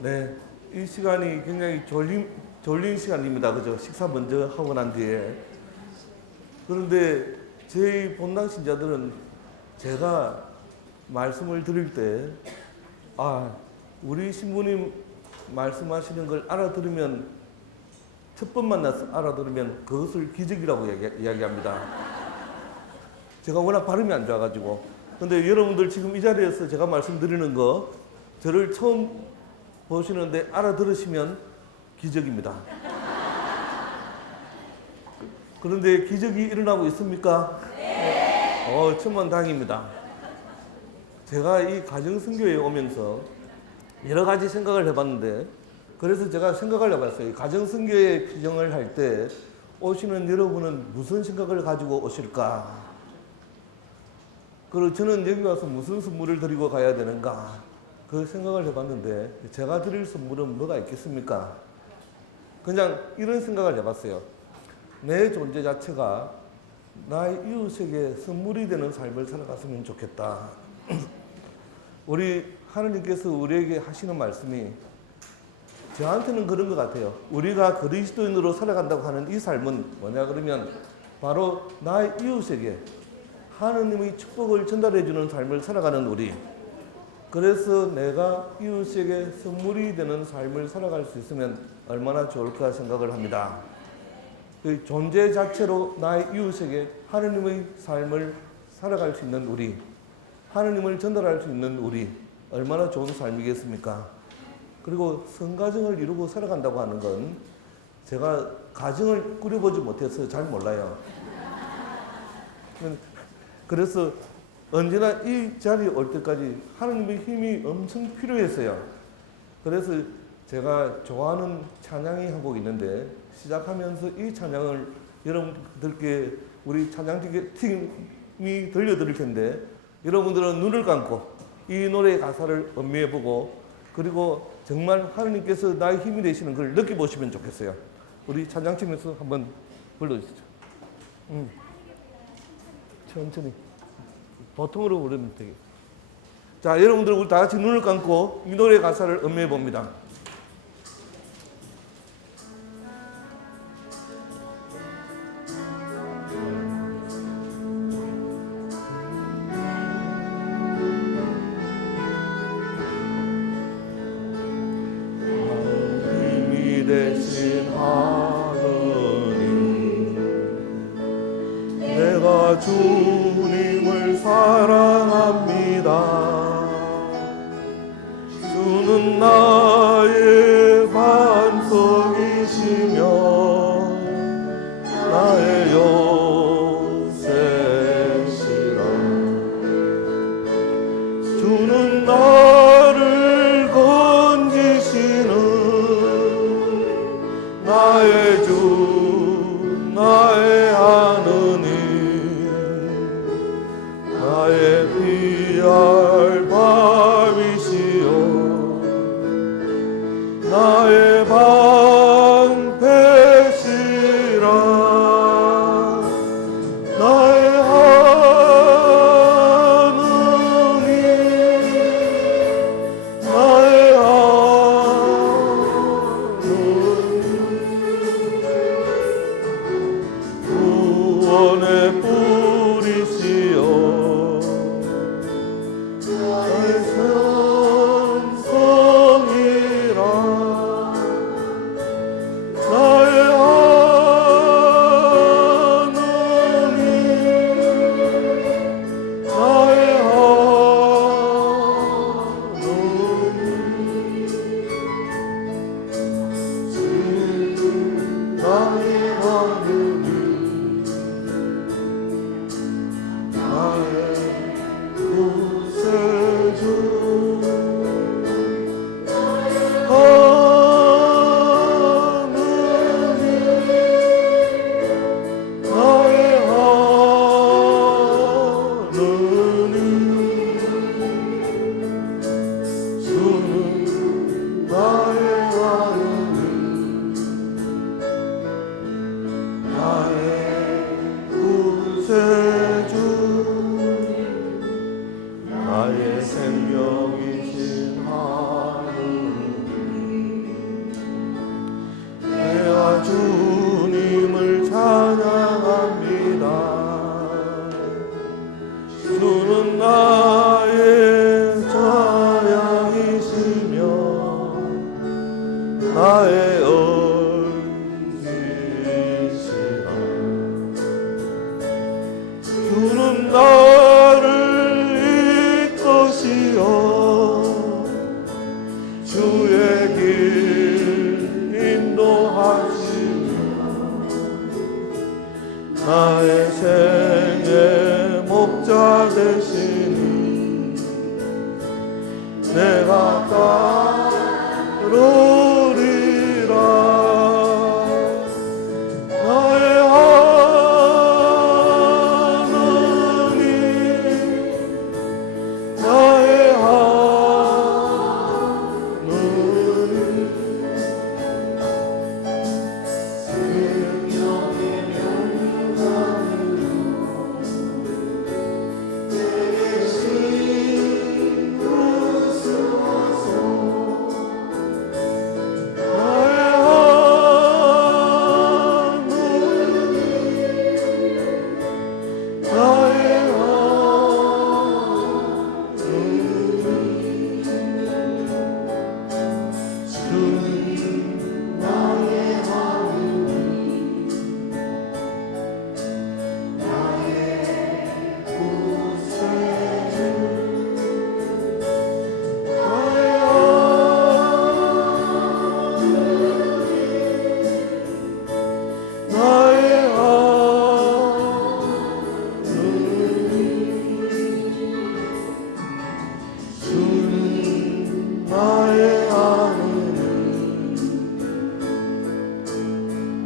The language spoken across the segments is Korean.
네, 이 시간이 굉장히 졸린 시간입니다. 그죠? 식사 먼저 하고 난 뒤에. 그런데 저희 본당 신자들은 제가 말씀을 드릴 때, 우리 신부님 말씀하시는 걸 알아들으면, 첫 번 만나서 알아들으면 그것을 기적이라고 이야기합니다. 제가 워낙 발음이 안 좋아가지고. 근데 여러분들 지금 이 자리에서 제가 말씀드리는 거, 저를 처음 보시는데 알아들으시면 기적입니다. 그런데 기적이 일어나고 있습니까? 네. 천만다행입니다. 제가 이 가정선교에 오면서 여러 가지 생각을 해봤는데, 그래서 제가 생각을 해봤어요. 가정선교의 규정을 할 때 오시는 여러분은 무슨 생각을 가지고 오실까? 그리고 저는 여기 와서 무슨 선물을 드리고 가야 되는가? 그 생각을 해봤는데, 제가 드릴 선물은 뭐가 있겠습니까? 그냥 이런 생각을 해봤어요. 내 존재 자체가 나의 이웃에게 선물이 되는 삶을 살아갔으면 좋겠다. 우리 하느님께서 우리에게 하시는 말씀이 저한테는 그런 것 같아요. 우리가 그리스도인으로 살아간다고 하는 이 삶은 뭐냐 그러면 바로 나의 이웃에게 하느님의 축복을 전달해 주는 삶을 살아가는 우리. 그래서 내가 이웃에게 선물이 되는 삶을 살아갈 수 있으면 얼마나 좋을까 생각을 합니다. 그 존재 자체로 나의 이웃에게 하느님의 삶을 살아갈 수 있는 우리, 하느님을 전달할 수 있는 우리, 얼마나 좋은 삶이겠습니까? 그리고 성가정을 이루고 살아간다고 하는 건 제가 가정을 꾸려보지 못해서 잘 몰라요. 그래서 언제나 이 자리에 올 때까지 하느님의 힘이 엄청 필요했어요. 그래서 제가 좋아하는 찬양이 한 곡 있는데, 시작하면서 이 찬양을 여러분들께 우리 찬양팀이 들려드릴 텐데, 여러분들은 눈을 감고 이 노래의 가사를 음미해보고, 그리고 정말 하느님께서 나의 힘이 되시는 걸 느껴보시면 좋겠어요. 우리 찬양팀에서 한번 불러주시죠. 천천히. 보통으로 부르면 되겠. 자, 여러분들 우리 다 같이 눈을 감고 이 노래 가사를 음미해 봅니다. 힘이 되신 하느님, 내가 주님을 사랑합니다. 주는 나의 반석이시며 나의 요새시라. 주는 나를 건지시는 나의 주, 나의 하느님, 나의 피할 밥이시여, 나의 방패시라. 나의 하느님, 나의 하느님, 구원의 뿌리시여, 나의 산성이라. 나의 하느님, 나의 하느님, 나의 하느님, 나의 구세주, 나의 생명이신 하느님, 되시어 주의 길 인도하시며 나의 생의 목자 되시니 내가 따르리라. 나의 하나님 나의 하나님 생명의 명령하며 대신 부수어서 나의 하나님 나의 주님 나의 하나님 나의 구세주 나의 하나님 나의 하나님 주님 나의 하나님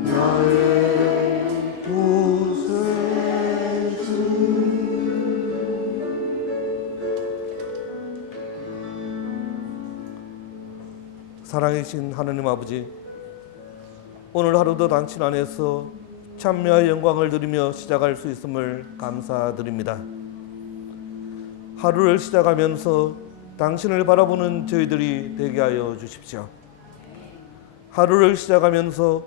나의 구세주. 사랑이신 하나님 아버지, 오늘 하루도 당신 안에서 찬미와 영광을 드리며 시작할 수 있음을 감사드립니다. 하루를 시작하면서 당신을 바라보는 저희들이 되게 하여 주십시오. 하루를 시작하면서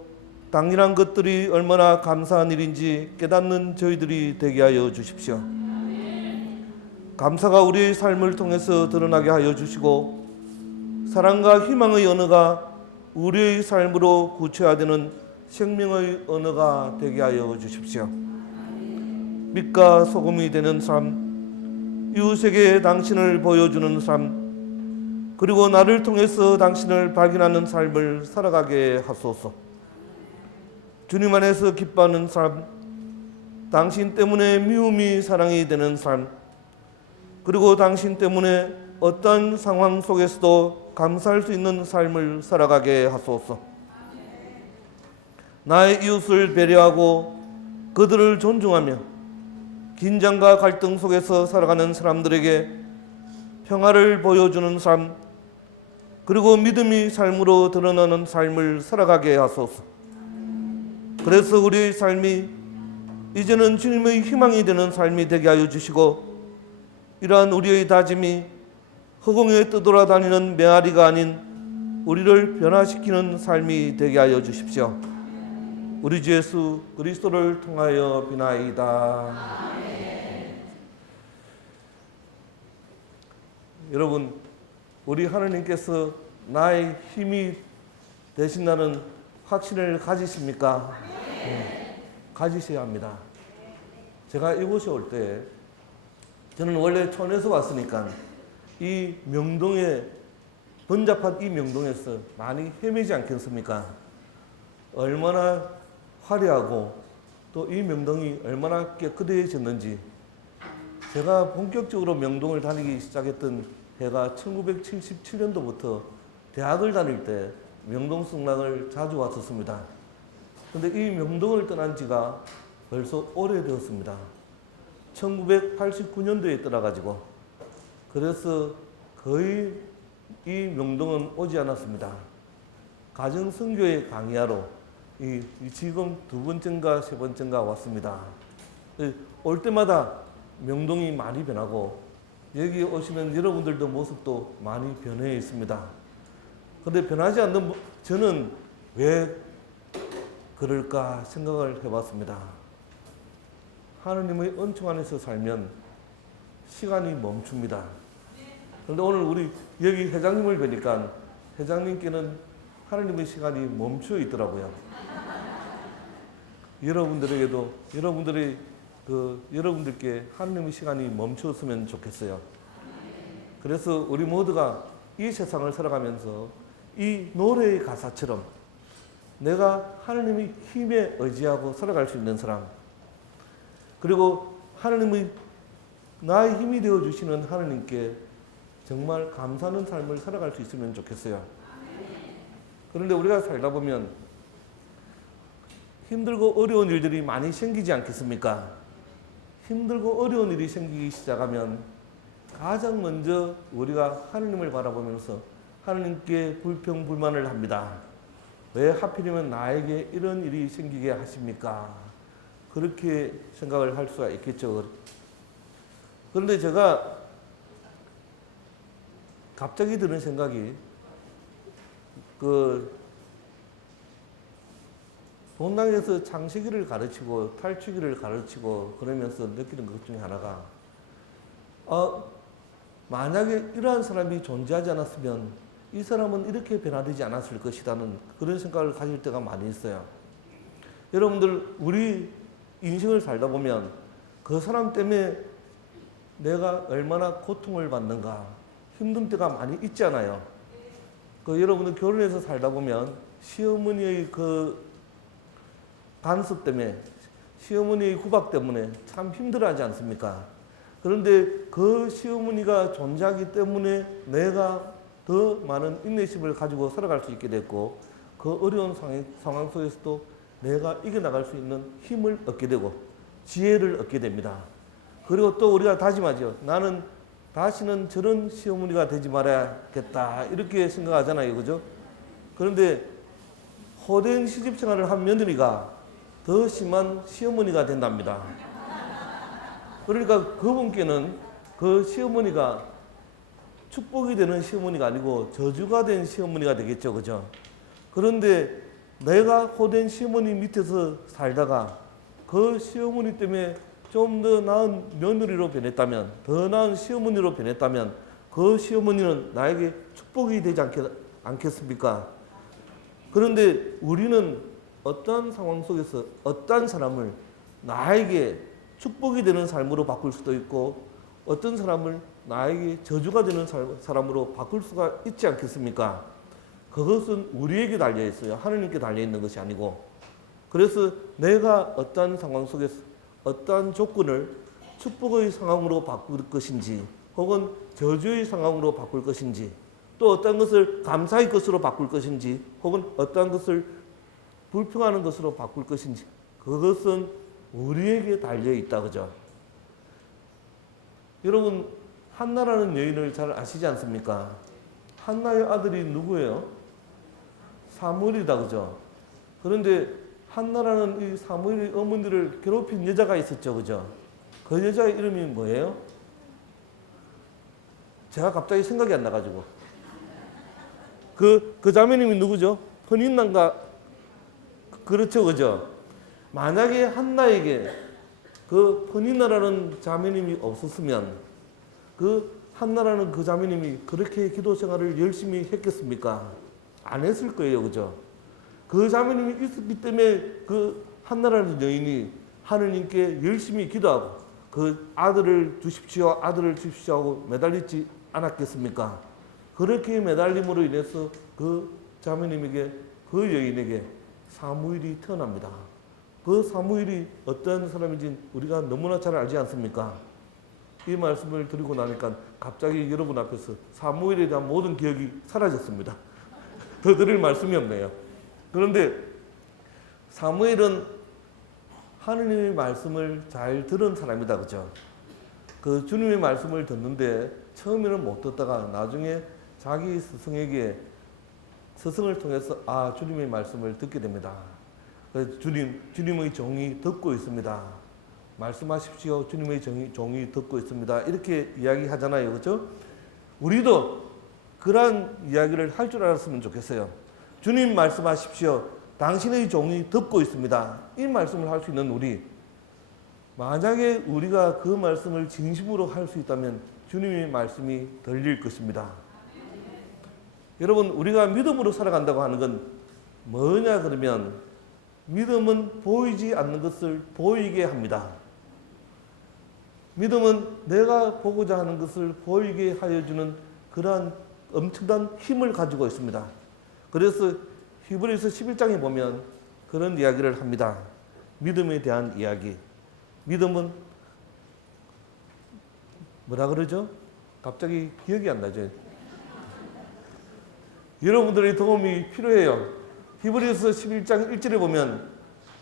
당연한 것들이 얼마나 감사한 일인지 깨닫는 저희들이 되게 하여 주십시오. 감사가 우리의 삶을 통해서 드러나게 하여 주시고 사랑과 희망의 언어가 우리의 삶으로 구체화되는 생명의 언어가 되게 하여 주십시오. 빛과 소금이 되는 삶, 이웃에게 당신을 보여주는 삶, 그리고 나를 통해서 당신을 발견하는 삶을 살아가게 하소서. 주님 안에서 기뻐하는 삶, 당신 때문에 미움이 사랑이 되는 삶, 그리고 당신 때문에 어떤 상황 속에서도 감사할 수 있는 삶을 살아가게 하소서. 나의 이웃을 배려하고 그들을 존중하며 긴장과 갈등 속에서 살아가는 사람들에게 평화를 보여주는 삶, 그리고 믿음이 삶으로 드러나는 삶을 살아가게 하소서. 그래서 우리의 삶이 이제는 주님의 희망이 되는 삶이 되게 하여 주시고, 이러한 우리의 다짐이 허공에 떠돌아다니는 메아리가 아닌 우리를 변화시키는 삶이 되게 하여 주십시오. 우리 주 예수 그리스도를 통하여 비나이다. 아멘. 여러분, 우리 하나님께서 나의 힘이 되신다는 확신을 가지십니까? 네. 가지셔야 합니다. 제가 이곳에 올 때, 저는 원래 촌에서 왔으니까 이 명동에, 번잡한 이 명동에서 많이 헤매지 않겠습니까? 얼마나 화려하고 또 이 명동이 얼마나 깨끗해졌는지. 제가 본격적으로 명동을 다니기 시작했던 해가 1977년도부터 대학을 다닐 때 명동 성당을 자주 왔었습니다. 그런데 이 명동을 떠난 지가 벌써 오래되었습니다. 1989년도에 떠나가지고, 그래서 거의 이 명동은 오지 않았습니다. 가정선교회 강의하러 지금 두 번째인가 세 번째인가 왔습니다. 올 때마다 명동이 많이 변하고 여기 오시는 여러분들도 모습도 많이 변해 있습니다. 그런데 변하지 않는 저는 왜 그럴까 생각을 해봤습니다. 하나님의 은총 안에서 살면 시간이 멈춥니다. 그런데 오늘 우리 여기 회장님을 뵈니까 회장님께는 하나님의 시간이 멈춰 있더라고요. 여러분들에게도 여러분들께 하나님의 시간이 멈췄으면 좋겠어요. 그래서 우리 모두가 이 세상을 살아가면서 이 노래의 가사처럼 내가 하나님의 힘에 의지하고 살아갈 수 있는 사람, 그리고 하나님의 나의 힘이 되어주시는 하나님께 정말 감사하는 삶을 살아갈 수 있으면 좋겠어요. 그런데 우리가 살다 보면 힘들고 어려운 일들이 많이 생기지 않겠습니까? 힘들고 어려운 일이 생기기 시작하면 가장 먼저 우리가 하나님을 바라보면서 하나님께 불평불만을 합니다. 왜 하필이면 나에게 이런 일이 생기게 하십니까? 그렇게 생각을 할 수가 있겠죠. 그런데 제가 갑자기 드는 생각이 본당에서 창세기를 가르치고 탈취기를 가르치고 그러면서 느끼는 것 중에 하나가 만약에 이러한 사람이 존재하지 않았으면 이 사람은 이렇게 변화되지 않았을 것이라는 그런 생각을 가질 때가 많이 있어요. 여러분들 우리 인생을 살다 보면 그 사람 때문에 내가 얼마나 고통을 받는가 힘든 때가 많이 있잖아요. 여러분들 결혼해서 살다 보면 시어머니의 간섭 때문에 시어머니의 구박 때문에 참 힘들어하지 않습니까? 그런데 그 시어머니가 존재하기 때문에 내가 더 많은 인내심을 가지고 살아갈 수 있게 됐고 그 어려운 상황 속에서도 내가 이겨나갈 수 있는 힘을 얻게 되고 지혜를 얻게 됩니다. 그리고 또 우리가 다짐하죠. 나는 다시는 저런 시어머니가 되지 말아야겠다 이렇게 생각하잖아요. 그죠? 그런데 호된 시집생활을 한 며느리가 더 심한 시어머니가 된답니다. 그러니까 그분께는 그 시어머니가 축복이 되는 시어머니가 아니고 저주가 된 시어머니가 되겠죠. 그죠? 그런데 내가 호된 시어머니 밑에서 살다가 그 시어머니 때문에 좀 더 나은 며느리로 변했다면, 더 나은 시어머니로 변했다면 그 시어머니는 나에게 축복이 되지 않겠습니까? 그런데 우리는 어떠한 상황 속에서 어떠한 사람을 나에게 축복이 되는 삶으로 바꿀 수도 있고 어떤 사람을 나에게 저주가 되는 사람으로 바꿀 수가 있지 않겠습니까? 그것은 우리에게 달려 있어요. 하나님께 달려 있는 것이 아니고. 그래서 내가 어떠한 상황 속에서 어떠한 조건을 축복의 상황으로 바꿀 것인지 혹은 저주의 상황으로 바꿀 것인지 또 어떤 것을 감사의 것으로 바꿀 것인지 혹은 어떠한 것을 불평하는 것으로 바꿀 것인지 그것은 우리에게 달려 있다. 그죠? 여러분 한나라는 여인을 잘 아시지 않습니까? 한나의 아들이 누구예요? 사무엘이다. 그죠? 그런데 한나라는 이 사무엘의 어머니를 괴롭힌 여자가 있었죠. 그죠? 그 여자의 이름이 뭐예요? 제가 갑자기 생각이 안 나가지고. 그 자매님이 누구죠? 퍼니나인가? 그렇죠. 그죠? 만약에 한나에게 그 퍼니나라는 자매님이 없었으면 그 한나라는 그 자매님이 그렇게 기도 생활을 열심히 했겠습니까? 안 했을 거예요. 그죠? 그 자매님이 있었기 때문에 그 한나라는 여인이 하느님께 열심히 기도하고 그 아들을 주십시오 하고 매달리지 않았겠습니까? 그렇게 매달림으로 인해서 그 자매님에게 그 여인에게 사무엘이 태어납니다. 그 사무엘이 어떤 사람인지 우리가 너무나 잘 알지 않습니까? 이 말씀을 드리고 나니까 갑자기 여러분 앞에서 사무엘에 대한 모든 기억이 사라졌습니다. 더 드릴 말씀이 없네요. 그런데 사무엘은 하느님의 말씀을 잘 들은 사람이다. 그죠? 그 주님의 말씀을 듣는데 처음에는 못 듣다가 나중에 자기 스승에게 스승을 통해서 주님의 말씀을 듣게 됩니다. 그래서 주님의 종이 듣고 있습니다. 말씀하십시오. 주님의 종이 듣고 있습니다. 이렇게 이야기하잖아요. 그렇죠? 우리도 그러한 이야기를 할 줄 알았으면 좋겠어요. 주님 말씀하십시오. 당신의 종이 듣고 있습니다. 이 말씀을 할 수 있는 우리. 만약에 우리가 그 말씀을 진심으로 할 수 있다면 주님의 말씀이 들릴 것입니다. 여러분 우리가 믿음으로 살아간다고 하는 건 뭐냐 그러면 믿음은 보이지 않는 것을 보이게 합니다. 믿음은 내가 보고자 하는 것을 보이게 하여 주는 그러한 엄청난 힘을 가지고 있습니다. 그래서 히브리서 11장에 보면 그런 이야기를 합니다. 믿음에 대한 이야기. 믿음은 뭐라 그러죠? 갑자기 기억이 안 나죠. 여러분들의 도움이 필요해요. 히브리서 11장 1절에 보면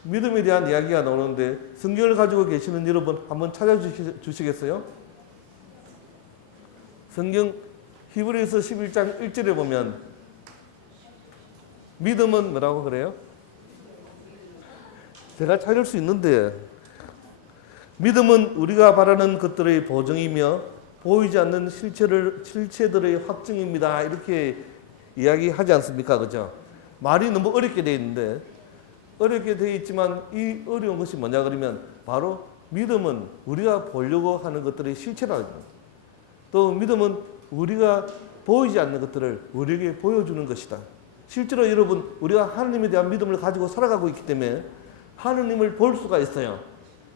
믿음에 대한 이야기가 나오는데 성경을 가지고 계시는 여러분 한번 찾아주시겠어요? 성경 히브리서 11장 1절에 보면 믿음은 뭐라고 그래요? 제가 찾을 수 있는데 믿음은 우리가 바라는 것들의 보증이며 보이지 않는 실체들의 확증입니다. 이렇게 이야기하지 않습니까? 그죠? 말이 너무 어렵게 되어 있는데 어렵게 되어 있지만 이 어려운 것이 뭐냐 그러면 바로 믿음은 우리가 보려고 하는 것들의 실체라는 거예요. 또 믿음은 우리가 보이지 않는 것들을 우리에게 보여주는 것이다. 실제로 여러분 우리가 하나님에 대한 믿음을 가지고 살아가고 있기 때문에 하나님을 볼 수가 있어요.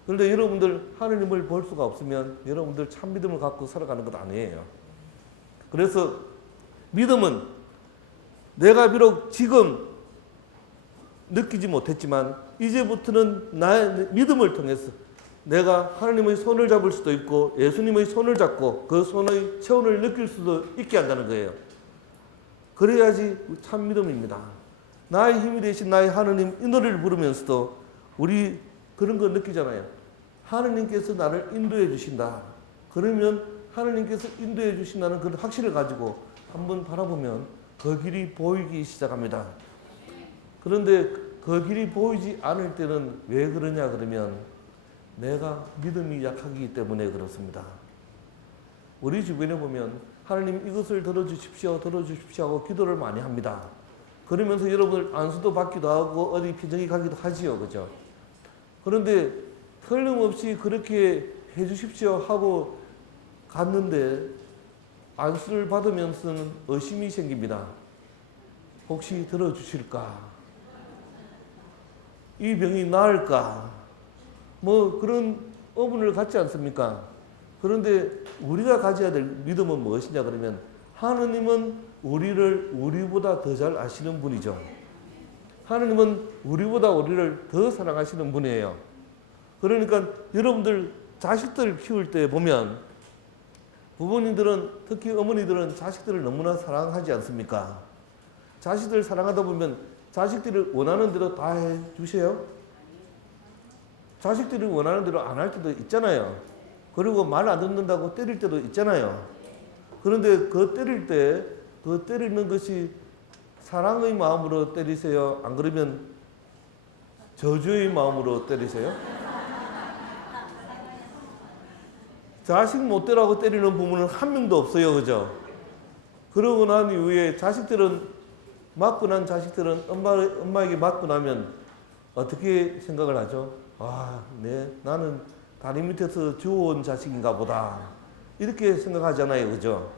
그런데 여러분들 하나님을 볼 수가 없으면 여러분들 참 믿음을 갖고 살아가는 것 아니에요. 그래서 믿음은 내가 비록 지금 느끼지 못했지만 이제부터는 나의 믿음을 통해서 내가 하나님의 손을 잡을 수도 있고 예수님의 손을 잡고 그 손의 체온을 느낄 수도 있게 한다는 거예요. 그래야지 참 믿음입니다. 나의 힘이 되신 나의 하나님 이 노래를 부르면서도 우리 그런 거 느끼잖아요. 하나님께서 나를 인도해 주신다. 그러면 하나님께서 인도해 주신다는 그런 확신을 가지고 한번 바라보면 그 길이 보이기 시작합니다. 그런데 그 길이 보이지 않을 때는 왜 그러냐 그러면 내가 믿음이 약하기 때문에 그렇습니다. 우리 주변에 보면 하나님 이것을 들어주십시오 하고 기도를 많이 합니다. 그러면서 여러분들 안수도 받기도 하고 어디 피정이 가기도 하지요. 그죠? 그런데 틀림없이 그렇게 해주십시오 하고 갔는데 안수를 받으면서는 의심이 생깁니다. 혹시 들어주실까? 이 병이 나을까? 뭐 그런 의문을 갖지 않습니까? 그런데 우리가 가져야 될 믿음은 무엇이냐 그러면 하나님은 우리를 우리보다 더 잘 아시는 분이죠. 하나님은 우리보다 우리를 더 사랑하시는 분이에요. 그러니까 여러분들 자식들 키울 때 보면 부모님들은 특히 어머니들은 자식들을 너무나 사랑하지 않습니까? 자식들 사랑하다 보면 자식들이 원하는 대로 다 해주세요. 자식들이 원하는 대로 안 할 때도 있잖아요. 그리고 말 안 듣는다고 때릴 때도 있잖아요. 그런데 그 때릴 때 그 때리는 것이 사랑의 마음으로 때리세요? 안 그러면 저주의 마음으로 때리세요? 자식 못 때라고 때리는 부모는 한 명도 없어요. 그죠? 그러고 난 이후에 자식들은 맞고 난 자식들은 엄마에게 맞고 나면 어떻게 생각을 하죠? 아, 나는 다리 밑에서 주워온 자식인가 보다. 이렇게 생각하잖아요. 그죠?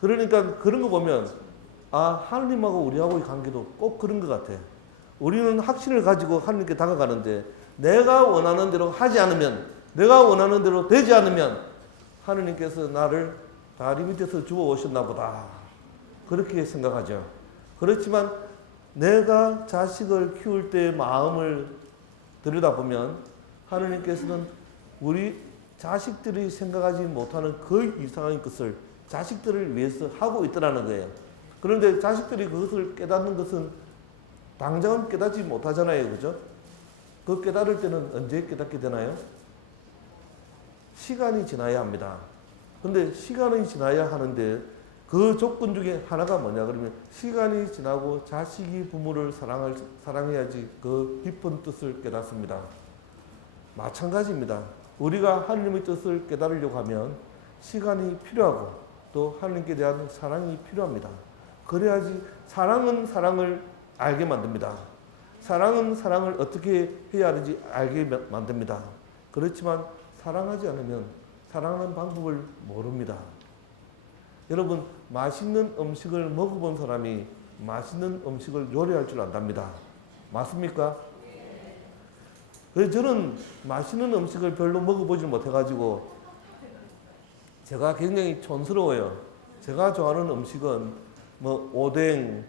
그러니까 그런 거 보면 하나님하고 우리하고의 관계도 꼭 그런 것 같아. 우리는 확신을 가지고 하나님께 다가가는데 내가 원하는 대로 하지 않으면 내가 원하는 대로 되지 않으면 하나님께서 나를 다리 밑에서 주워 오셨나 보다. 그렇게 생각하죠. 그렇지만 내가 자식을 키울 때 마음을 들여다보면 하나님께서는 우리 자식들이 생각하지 못하는 그 이상한 것을 자식들을 위해서 하고 있더라는 거예요. 그런데 자식들이 그것을 깨닫는 것은 당장은 깨닫지 못하잖아요. 그죠? 그 깨달을 때는 언제 깨닫게 되나요? 시간이 지나야 합니다. 근데 시간이 지나야 하는데 그 조건 중에 하나가 뭐냐 그러면 시간이 지나고 자식이 부모를 사랑해야지 그 깊은 뜻을 깨닫습니다. 마찬가지입니다. 우리가 하나님의 뜻을 깨달으려고 하면 시간이 필요하고 또 하나님께 대한 사랑이 필요합니다. 그래야지 사랑은 사랑을 알게 만듭니다. 사랑은 사랑을 어떻게 해야 하는지 알게 만듭니다. 그렇지만 사랑하지 않으면 사랑하는 방법을 모릅니다. 여러분 맛있는 음식을 먹어본 사람이 맛있는 음식을 요리할 줄 안답니다. 맞습니까? 그래서 저는 맛있는 음식을 별로 먹어보지 못해가지고 제가 굉장히 촌스러워요. 제가 좋아하는 음식은 뭐 오뎅,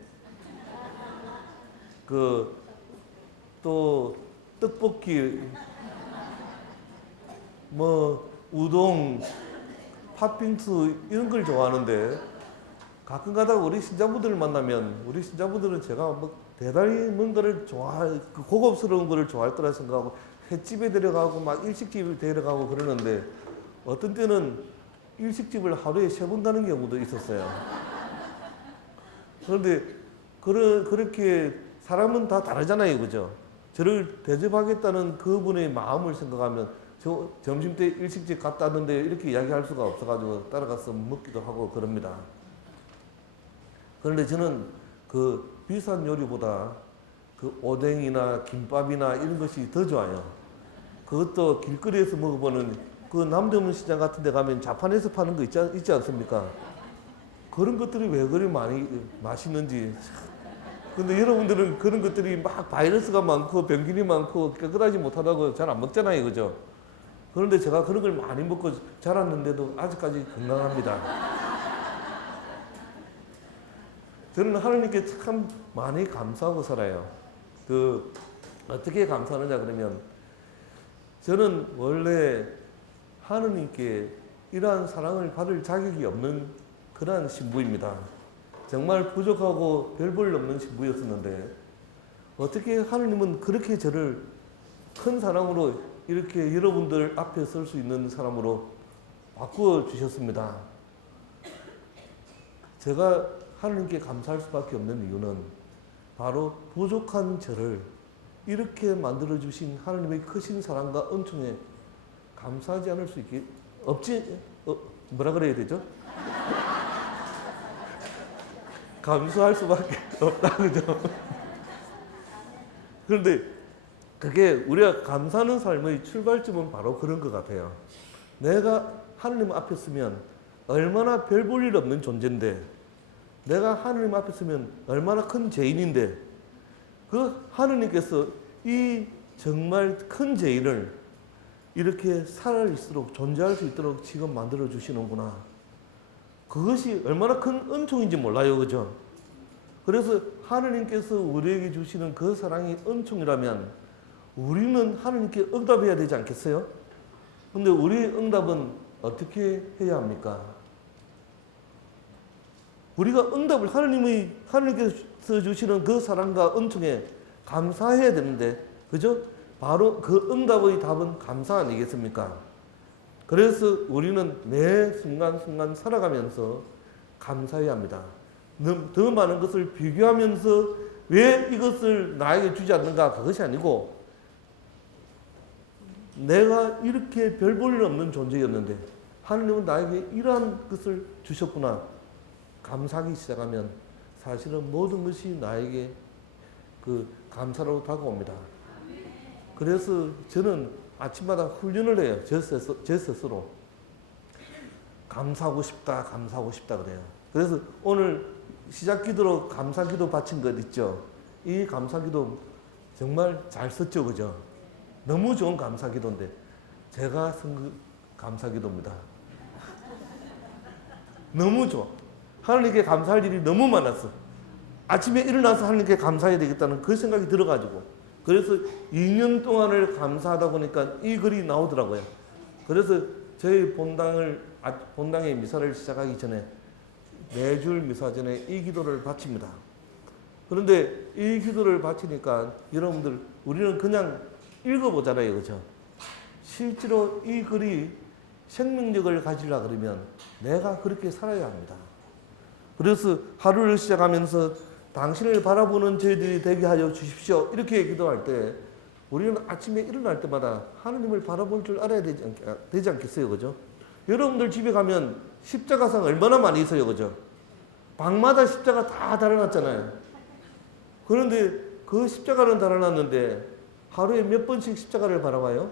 또 떡볶이, 뭐 우동, 팥빙수 이런 걸 좋아하는데 가끔 가다가 우리 신자분들을 만나면 우리 신자분들은 제가 뭐 대단히 뭔가를 고급스러운 거를 좋아할 거라 생각하고 횟집에 데려가고 막 일식집에 데려가고 그러는데 어떤 때는 일식집을 하루에 3번 가는 경우도 있었어요. 그런데 그렇게 사람은 다 다르잖아요, 그죠? 저를 대접하겠다는 그분의 마음을 생각하면 저 점심 때 일식집 갔다 왔는데 이렇게 이야기할 수가 없어가지고 따라가서 먹기도 하고 그럽니다. 그런데 저는 그 비싼 요리보다 그 오뎅이나 김밥이나 이런 것이 더 좋아요. 그것도 길거리에서 먹어보는 그 남대문 시장 같은 데 가면 자판에서 파는 거 있지 않습니까? 그런 것들이 왜 그리 많이 맛있는지. 근데 여러분들은 그런 것들이 막 바이러스가 많고 병균이 많고 깨끗하지 못하다고 잘 안 먹잖아요, 그죠? 그런데 제가 그런 걸 많이 먹고 자랐는데도 아직까지 건강합니다. 저는 하나님께 참 많이 감사하고 살아요. 어떻게 감사하느냐 그러면 저는 원래 하나님께 이러한 사랑을 받을 자격이 없는 그러한 신부입니다. 정말 부족하고 별 볼 없는 신부였었는데 어떻게 하나님은 그렇게 저를 큰 사랑으로 이렇게 여러분들 앞에 설 수 있는 사람으로 바꾸어 주셨습니다. 제가 하나님께 감사할 수밖에 없는 이유는 바로 부족한 저를 이렇게 만들어 주신 하나님의 크신 사랑과 은총에 감사하지 않을 수 없지? 뭐라 그래야 되죠? 감수할 수밖에 없다, 그죠? 그런데 그게 우리가 감사하는 삶의 출발점은 바로 그런 것 같아요. 내가 하나님 앞에 서면 얼마나 별 볼 일 없는 존재인데, 내가 하나님 앞에 서면 얼마나 큰 죄인인데, 그 하나님께서 이 정말 큰 죄인을 이렇게 살아있도록 존재할 수 있도록 지금 만들어 주시는구나. 그것이 얼마나 큰 은총인지 몰라요, 그죠? 그래서 하나님께서 우리에게 주시는 그 사랑이 은총이라면 우리는 하나님께 응답해야 되지 않겠어요? 근데 우리의 응답은 어떻게 해야 합니까? 우리가 응답을 하나님께서 주시는 그 사랑과 은총에 감사해야 되는데, 그죠? 바로 그 응답의 답은 감사 아니겠습니까? 그래서 우리는 매 순간순간 살아가면서 감사해야 합니다. 더 많은 것을 비교하면서 왜 이것을 나에게 주지 않는가? 그것이 아니고 내가 이렇게 별 볼 일 없는 존재였는데 하나님은 나에게 이러한 것을 주셨구나. 감사하기 시작하면 사실은 모든 것이 나에게 그 감사로 다가옵니다. 그래서 저는 아침마다 훈련을 해요. 제 스스로. 감사하고 싶다, 감사하고 싶다 그래요. 그래서 오늘 시작 기도로 감사 기도 바친 것 있죠. 이 감사 기도 정말 잘 썼죠, 그죠? 너무 좋은 감사 기도인데 제가 쓴 감사 기도입니다. 너무 좋아. 하나님께 감사할 일이 너무 많았어. 아침에 일어나서 하나님께 감사해야 되겠다는 그 생각이 들어가지고 그래서 2년 동안을 감사하다 보니까 이 글이 나오더라고요. 그래서 저희 본당의 미사를 시작하기 전에 매주 미사 전에 이 기도를 바칩니다. 그런데 이 기도를 바치니까 여러분들 우리는 그냥 읽어보잖아요, 그렇죠? 실제로 이 글이 생명력을 가지려 그러면 내가 그렇게 살아야 합니다. 그래서 하루를 시작하면서 당신을 바라보는 저희들이 되게 하여 주십시오. 이렇게 기도할 때 우리는 아침에 일어날 때마다 하나님을 바라볼 줄 알아야 되지 않겠어요, 그죠? 여러분들 집에 가면 십자가상 얼마나 많이 있어요, 그죠? 방마다 십자가 다 달아놨잖아요. 그런데 그 십자가는 달아놨는데 하루에 몇 번씩 십자가를 바라봐요?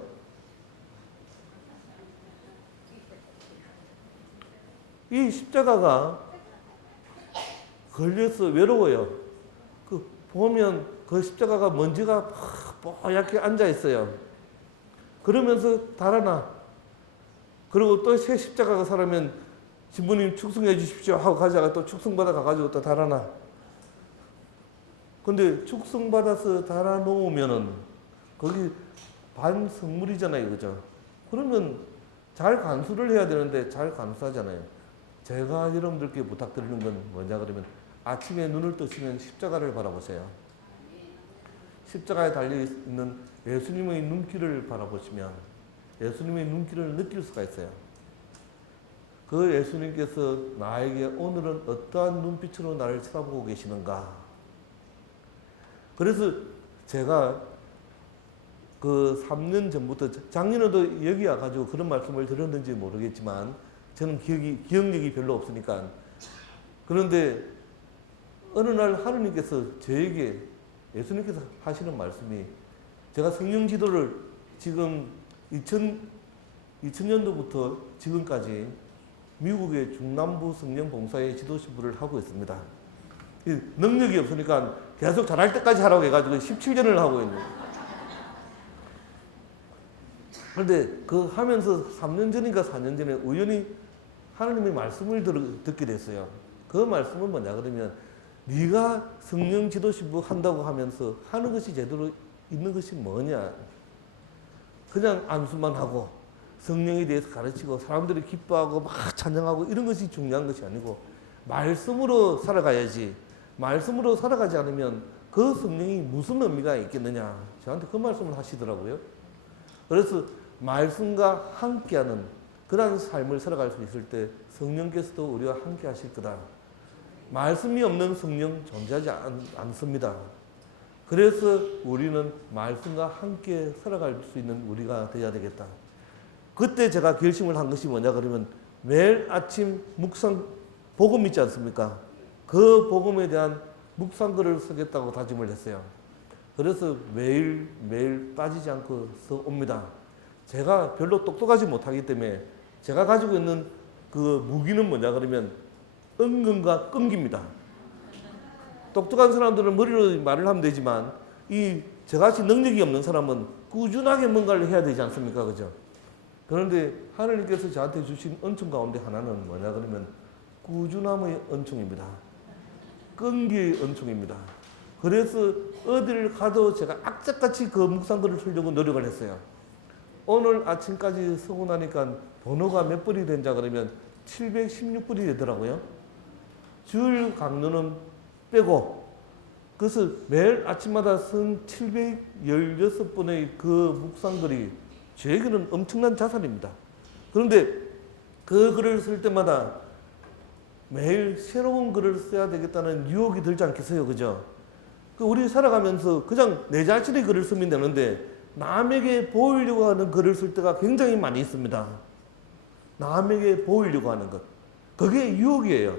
이 십자가가 걸려서 외로워요. 보면 그 십자가가 먼지가 뽀얗게 앉아 있어요. 그러면서 달아나. 그리고 또 새 십자가가 살아면 신부님 축성해 주십시오 하고 가져가 또 축성받아 가가지고 또 달아나. 근데 축성받아서 달아놓으면은 거기 반성물이잖아요. 그죠? 그러면 잘 간수를 해야 되는데 잘 간수하잖아요. 제가 여러분들께 부탁드리는 건 뭐냐 그러면 아침에 눈을 뜨시면 십자가를 바라보세요. 십자가에 달려있는 예수님의 눈길을 바라보시면 예수님의 눈길을 느낄 수가 있어요. 그 예수님께서 나에게 오늘은 어떠한 눈빛으로 나를 쳐다보고 계시는가. 그래서 제가 그 3년 전부터 작년에도 여기 와가지고 그런 말씀을 드렸는지 모르겠지만 저는 기억력이 별로 없으니까. 그런데 어느 날 하느님께서 저에게 예수님께서 하시는 말씀이 제가 성령 지도를 지금 2000년도부터 지금까지 미국의 중남부 성령 봉사의 지도 신부를 하고 있습니다. 능력이 없으니까 계속 잘할 때까지 하라고 해가지고 17년을 하고 있는. 그런데 그 하면서 3년 전인가 4년 전에 우연히 하나님의 말씀을 듣게 됐어요. 그 말씀은 뭐냐 그러면 네가 성령 지도 신부 한다고 하면서 하는 것이 제대로 있는 것이 뭐냐. 그냥 안수만 하고 성령에 대해서 가르치고 사람들이 기뻐하고 막 찬양하고 이런 것이 중요한 것이 아니고 말씀으로 살아가야지. 말씀으로 살아가지 않으면 그 성령이 무슨 의미가 있겠느냐. 저한테 그 말씀을 하시더라고요. 그래서 말씀과 함께하는 그런 삶을 살아갈 수 있을 때 성령께서도 우리와 함께 하실 거다. 말씀이 없는 성령 존재하지 않습니다. 그래서 우리는 말씀과 함께 살아갈 수 있는 우리가 되어야 되겠다. 그때 제가 결심을 한 것이 뭐냐 그러면 매일 아침 묵상 복음 있지 않습니까? 그 복음에 대한 묵상글을 쓰겠다고 다짐을 했어요. 그래서 매일 빠지지 않고 써옵니다. 제가 별로 똑똑하지 못하기 때문에 제가 가지고 있는 그 무기는 뭐냐 그러면 은근과 끈기입니다. 똑똑한 사람들은 머리로 말을 하면 되지만 이 저같이 능력이 없는 사람은 꾸준하게 뭔가를 해야 되지 않습니까? 그죠? 그런데 하나님께서 저한테 주신 은총 가운데 하나는 뭐냐 그러면 꾸준함의 은총입니다. 끈기의 은총입니다. 그래서 어디를 가도 제가 악착같이 그 묵상글을 쓰려고 노력을 했어요. 오늘 아침까지 쓰고 나니까 번호가 몇 벌이 된자 그러면 716벌이 되더라고요. 주일 강론은 빼고. 그래서 매일 아침마다 쓴 716번의 그 묵상글이 저에게는 엄청난 자산입니다. 그런데 그 글을 쓸 때마다 매일 새로운 글을 써야 되겠다는 유혹이 들지 않겠어요? 그죠? 우리 살아가면서 그냥 내 자신의 글을 쓰면 되는데 남에게 보이려고 하는 글을 쓸 때가 굉장히 많이 있습니다. 남에게 보이려고 하는 것. 그게 유혹이에요.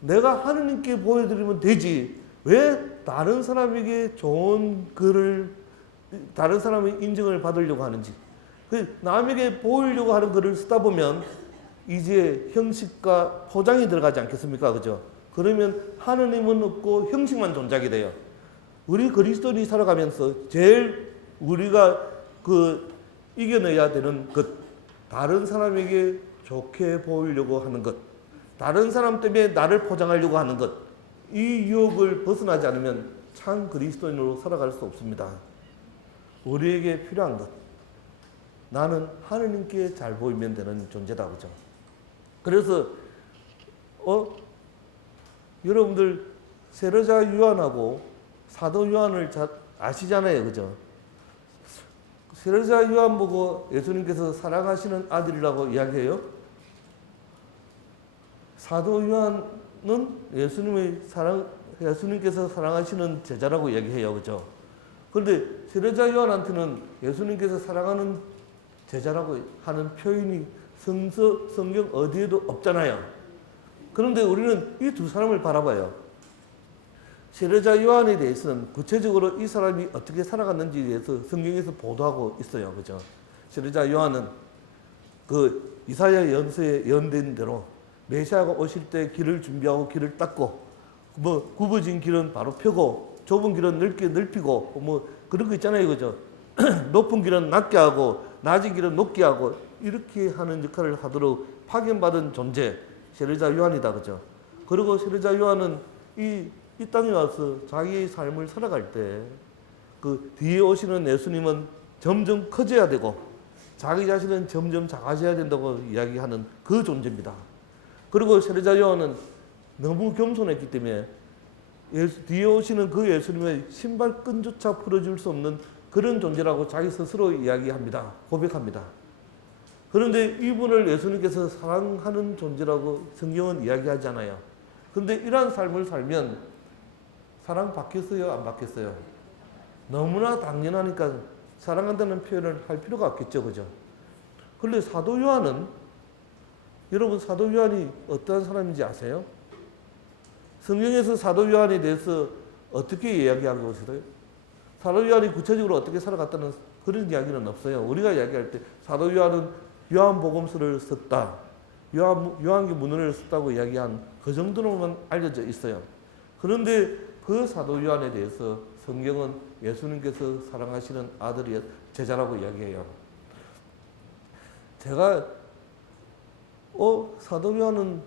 내가 하느님께 보여드리면 되지. 왜 다른 사람에게 좋은 글을, 다른 사람의 인정을 받으려고 하는지. 남에게 보이려고 하는 글을 쓰다 보면 이제 형식과 포장이 들어가지 않겠습니까? 그죠? 그러면 하느님은 없고 형식만 존재하게 돼요. 우리 그리스도인이 살아가면서 제일 우리가 이겨내야 되는 것, 다른 사람에게 좋게 보이려고 하는 것, 다른 사람 때문에 나를 포장하려고 하는 것, 이 유혹을 벗어나지 않으면 참 그리스도인으로 살아갈 수 없습니다. 우리에게 필요한 것, 나는 하느님께 잘 보이면 되는 존재다. 그죠? 그래서 여러분들 세례자 요한하고 사도 요한을 잘 아시잖아요. 그죠? 세례자 요한 보고 예수님께서 사랑하시는 아들이라고 이야기해요. 사도 요한은 예수님께서 사랑하시는 제자라고 이야기해요. 그죠? 그런데 세례자 요한한테는 예수님께서 사랑하는 제자라고 하는 표현이 성경 어디에도 없잖아요. 그런데 우리는 이 두 사람을 바라봐요. 세례자 요한에 대해서는 구체적으로 이 사람이 어떻게 살아갔는지에 대해서 성경에서 보도하고 있어요. 그죠? 세례자 요한은 그 이사야 연서에 예언된 대로 메시아가 오실 때 길을 준비하고 길을 닦고 굽어진 길은 바로 펴고 좁은 길은 넓게 넓히고 그런 거 있잖아요. 그죠? 높은 길은 낮게 하고 낮은 길은 높게 하고 이렇게 하는 역할을 하도록 파견받은 존재, 세례자 요한이다. 그죠? 그리고 세례자 요한은 이 땅에 와서 자기의 삶을 살아갈 때 그 뒤에 오시는 예수님은 점점 커져야 되고 자기 자신은 점점 작아져야 된다고 이야기하는 그 존재입니다. 그리고 세례자 요한은 너무 겸손했기 때문에 뒤에 오시는 그 예수님의 신발끈조차 풀어줄 수 없는 그런 존재라고 자기 스스로 이야기합니다. 고백합니다. 그런데 이분을 예수님께서 사랑하는 존재라고 성경은 이야기하잖아요. 그런데 이러한 삶을 살면 사랑 받겠어요? 안 받겠어요? 너무나 당연하니까 사랑한다는 표현을 할 필요가 없겠죠. 그죠? 그런데 사도 요한은, 여러분 사도 요한이 어떠한 사람인지 아세요? 성경에서 사도 요한에 대해서 어떻게 이야기하고 있어요? 사도 요한이 구체적으로 어떻게 살아갔다는 그런 이야기는 없어요. 우리가 이야기할 때 사도 요한은 요한복음서를 썼다, 요한계문헌을 썼다고 이야기한 그 정도로만 알려져 있어요. 그런데 그 사도 요한에 대해서 성경은 예수님께서 사랑하시는 아들이 제자라고 이야기해요. 제가 사도 요한은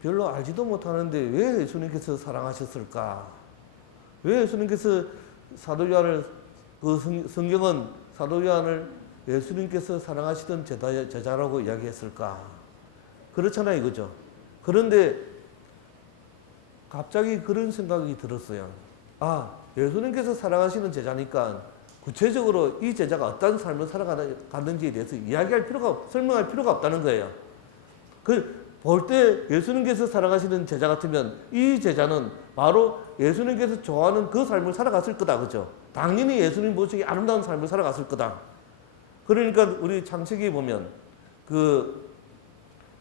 별로 알지도 못하는데 왜 예수님께서 사랑하셨을까? 왜 예수님께서 사도 요한을, 성경은 사도 요한을 예수님께서 사랑하시던 제자라고 이야기했을까? 그렇잖아요, 그죠? 그런데 갑자기 그런 생각이 들었어요. 예수님께서 사랑하시는 제자니까 구체적으로 이 제자가 어떤 삶을 살아가는지에 대해서 설명할 필요가 없다는 거예요. 볼 때 예수님께서 사랑하시는 제자 같으면 이 제자는 바로 예수님께서 좋아하는 그 삶을 살아갔을 거다. 그죠? 당연히 예수님 보시기에 아름다운 삶을 살아갔을 거다. 그러니까 우리 창세기에 보면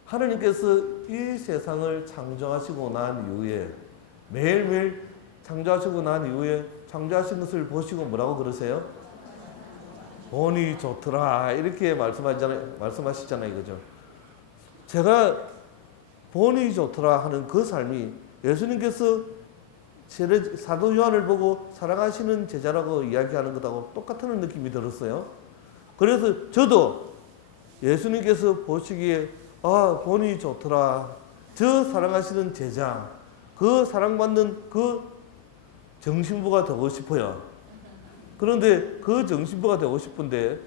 하나님께서 이 세상을 창조하시고 난 이후에 매일매일 창조하시고 난 이후에 창조하신 것을 보시고 뭐라고 그러세요? 보니 좋더라 이렇게 말씀하시잖아요. 그죠? 제가 보니 좋더라 하는 그 삶이 예수님께서 사도 요한을 보고 사랑하시는 제자라고 이야기하는 것하고 똑같은 느낌이 들었어요. 그래서 저도 예수님께서 보시기에 보니 좋더라, 저 사랑하시는 제자, 그 사랑받는 그 정신부가 되고 싶어요. 그런데 그 정신부가 되고 싶은데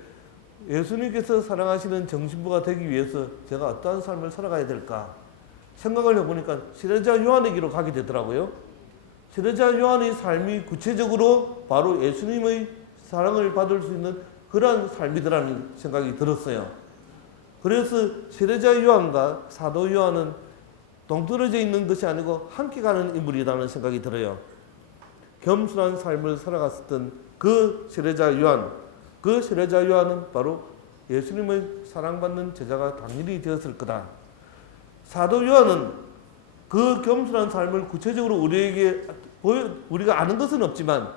예수님께서 사랑하시는 정신부가 되기 위해서 제가 어떠한 삶을 살아가야 될까 생각을 해보니까 세례자 요한에게로 가게 되더라고요. 세례자 요한의 삶이 구체적으로 바로 예수님의 사랑을 받을 수 있는 그러한 삶이더라는 생각이 들었어요. 그래서 세례자 요한과 사도 요한은 동떨어져 있는 것이 아니고 함께 가는 인물이라는 생각이 들어요. 겸손한 삶을 살아갔었던 그 세례자 요한, 그 세례자 요한은 바로 예수님의 사랑받는 제자가 당연히 되었을 거다. 사도 요한은 그 겸손한 삶을 구체적으로 우리가 아는 것은 없지만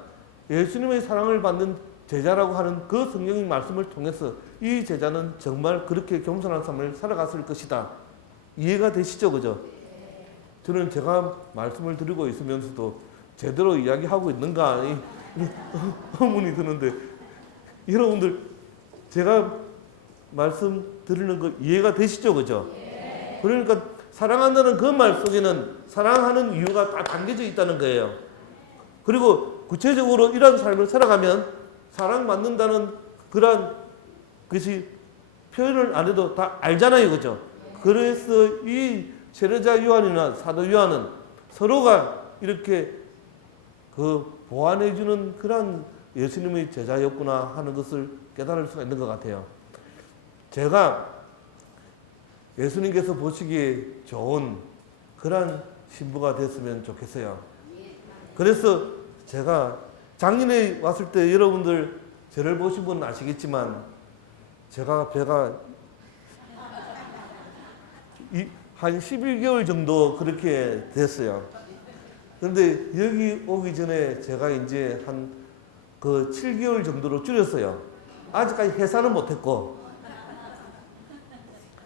예수님의 사랑을 받는 제자라고 하는 그 성경의 말씀을 통해서 이 제자는 정말 그렇게 겸손한 삶을 살아갔을 것이다. 이해가 되시죠? 그죠? 저는 제가 말씀을 드리고 있으면서도 제대로 이야기하고 있는가 이 의문이 드는데, 여러분들 제가 말씀 드리는 거 이해가 되시죠? 그죠? 그러니까 사랑한다는 그 말 속에는 사랑하는 이유가 다 담겨져 있다는 거예요. 그리고 구체적으로 이런 삶을 살아가면 사랑받는다는 그런 것이 표현을 안 해도 다 알잖아요. 그죠? 그래서 이 세례자 요한이나 사도 요한은 서로가 이렇게 보완해주는 그런 예수님의 제자였구나 하는 것을 깨달을 수가 있는 것 같아요. 제가 예수님께서 보시기에 좋은 그런 신부가 됐으면 좋겠어요. 그래서 제가 작년에 왔을 때 여러분들 저를 보신 분은 아시겠지만 제가 배가 한 11개월 정도 그렇게 됐어요. 그런데 여기 오기 전에 제가 이제 한 7개월 정도로 줄였어요. 아직까지 해산은 못했고.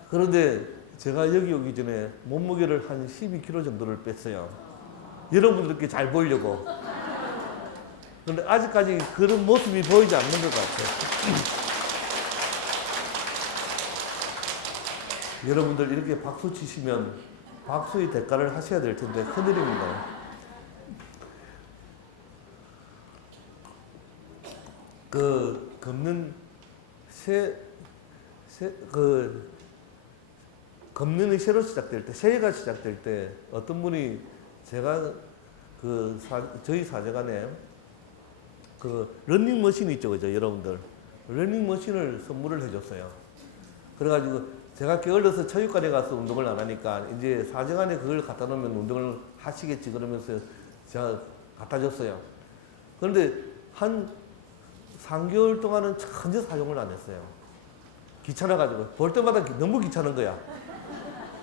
그런데 제가 여기 오기 전에 몸무게를 한 12kg 정도를 뺐어요. 여러분들께 잘 보이려고. 그런데 아직까지 그런 모습이 보이지 않는 것 같아요. 여러분들 이렇게 박수 치시면 박수의 대가를 하셔야 될 텐데 큰일입니다. 그 걷는 검는이 새로 시작될 때, 새해가 시작될 때 어떤 분이 제가 저희 사제관에 러닝머신이 있죠, 그죠, 여러분들. 러닝머신을 선물을 해줬어요. 그래가지고 제가 게을러서 체육관에 가서 운동을 안 하니까 이제 사제관에 그걸 갖다 놓으면 운동을 하시겠지 그러면서 제가 갖다 줬어요. 그런데 한 3개월 동안은 전혀 사용을 안 했어요. 귀찮아가지고 볼 때마다 너무 귀찮은 거야.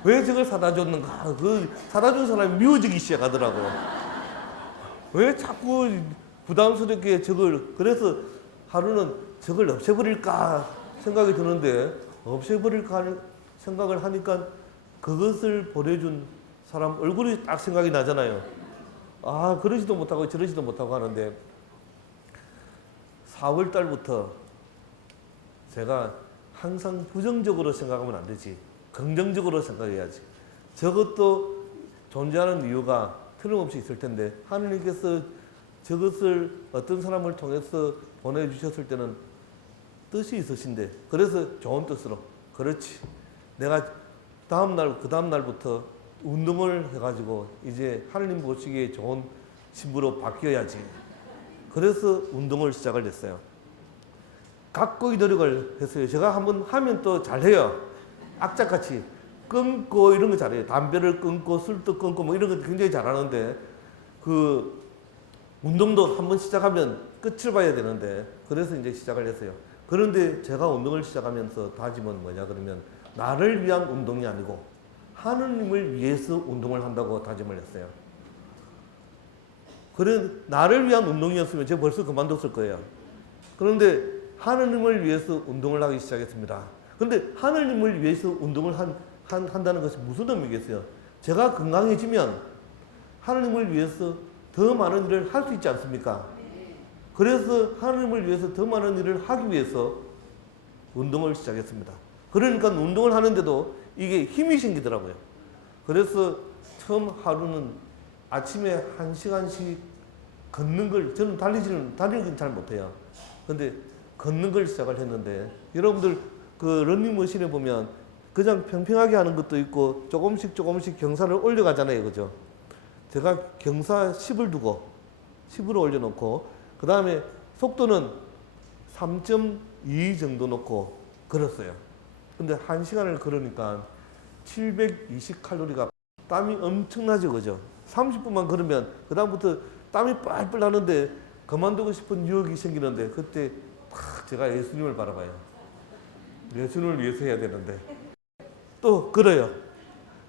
왜 저걸 사다 줬는가? 그 사다 준 사람이 미워지기 시작하더라고. 왜 자꾸 부담스럽게 저걸, 그래서 하루는 저걸 없애버릴까 생각이 드는데 없애버릴까 생각을 하니까 그것을 보내준 사람 얼굴이 딱 생각이 나잖아요. 아, 그러지도 못하고 저러지도 못하고 하는데 4월 달부터 제가 항상 부정적으로 생각하면 안 되지. 긍정적으로 생각해야지. 저것도 존재하는 이유가 틀림없이 있을 텐데 하느님께서 저것을 어떤 사람을 통해서 보내주셨을 때는 뜻이 있으신데, 그래서 좋은 뜻으로, 그렇지, 내가 그 다음 날부터 운동을 해가지고 이제 하느님 보시기에 좋은 신부로 바뀌어야지. 그래서 운동을 시작을 했어요. 각고의 노력을 했어요. 제가 한번 하면 또 잘해요. 악착같이 끊고 이런 거 잘해요. 담배를 끊고 술도 끊고 뭐 이런 거 굉장히 잘하는데 그 운동도 한번 시작하면 끝을 봐야 되는데 그래서 이제 시작을 했어요. 그런데 제가 운동을 시작하면서 다짐은 뭐냐 그러면 나를 위한 운동이 아니고 하느님을 위해서 운동을 한다고 다짐을 했어요. 그래 나를 위한 운동이었으면 제가 벌써 그만뒀을 거예요. 그런데 하느님을 위해서 운동을 하기 시작했습니다. 그런데 하느님을 위해서 운동을 한다는 것이 무슨 의미겠어요? 제가 건강해지면 하느님을 위해서 더 많은 일을 할 수 있지 않습니까? 그래서 하느님을 위해서 더 많은 일을 하기 위해서 운동을 시작했습니다. 그러니까 운동을 하는데도 이게 힘이 생기더라고요. 그래서 처음 하루는 아침에 1시간씩 걷는 걸, 저는 달리기는 잘 못해요. 근데 걷는 걸 시작을 했는데 여러분들 그 러닝머신에 보면 그냥 평평하게 하는 것도 있고 조금씩 경사를 올려가잖아요. 그죠? 제가 경사 10을 두고 10으로 올려놓고 그 다음에 속도는 3.2 정도 놓고 걸었어요. 근데 1시간을 걸으니까 720칼로리가 땀이 엄청나죠. 그죠? 30분만 걸으면 그 다음부터 땀이 뻘뻘 나는데 그만두고 싶은 유혹이 생기는데 그때 탁 제가 예수님을 바라봐요. 예수님을 위해서 해야 되는데 또 걸어요.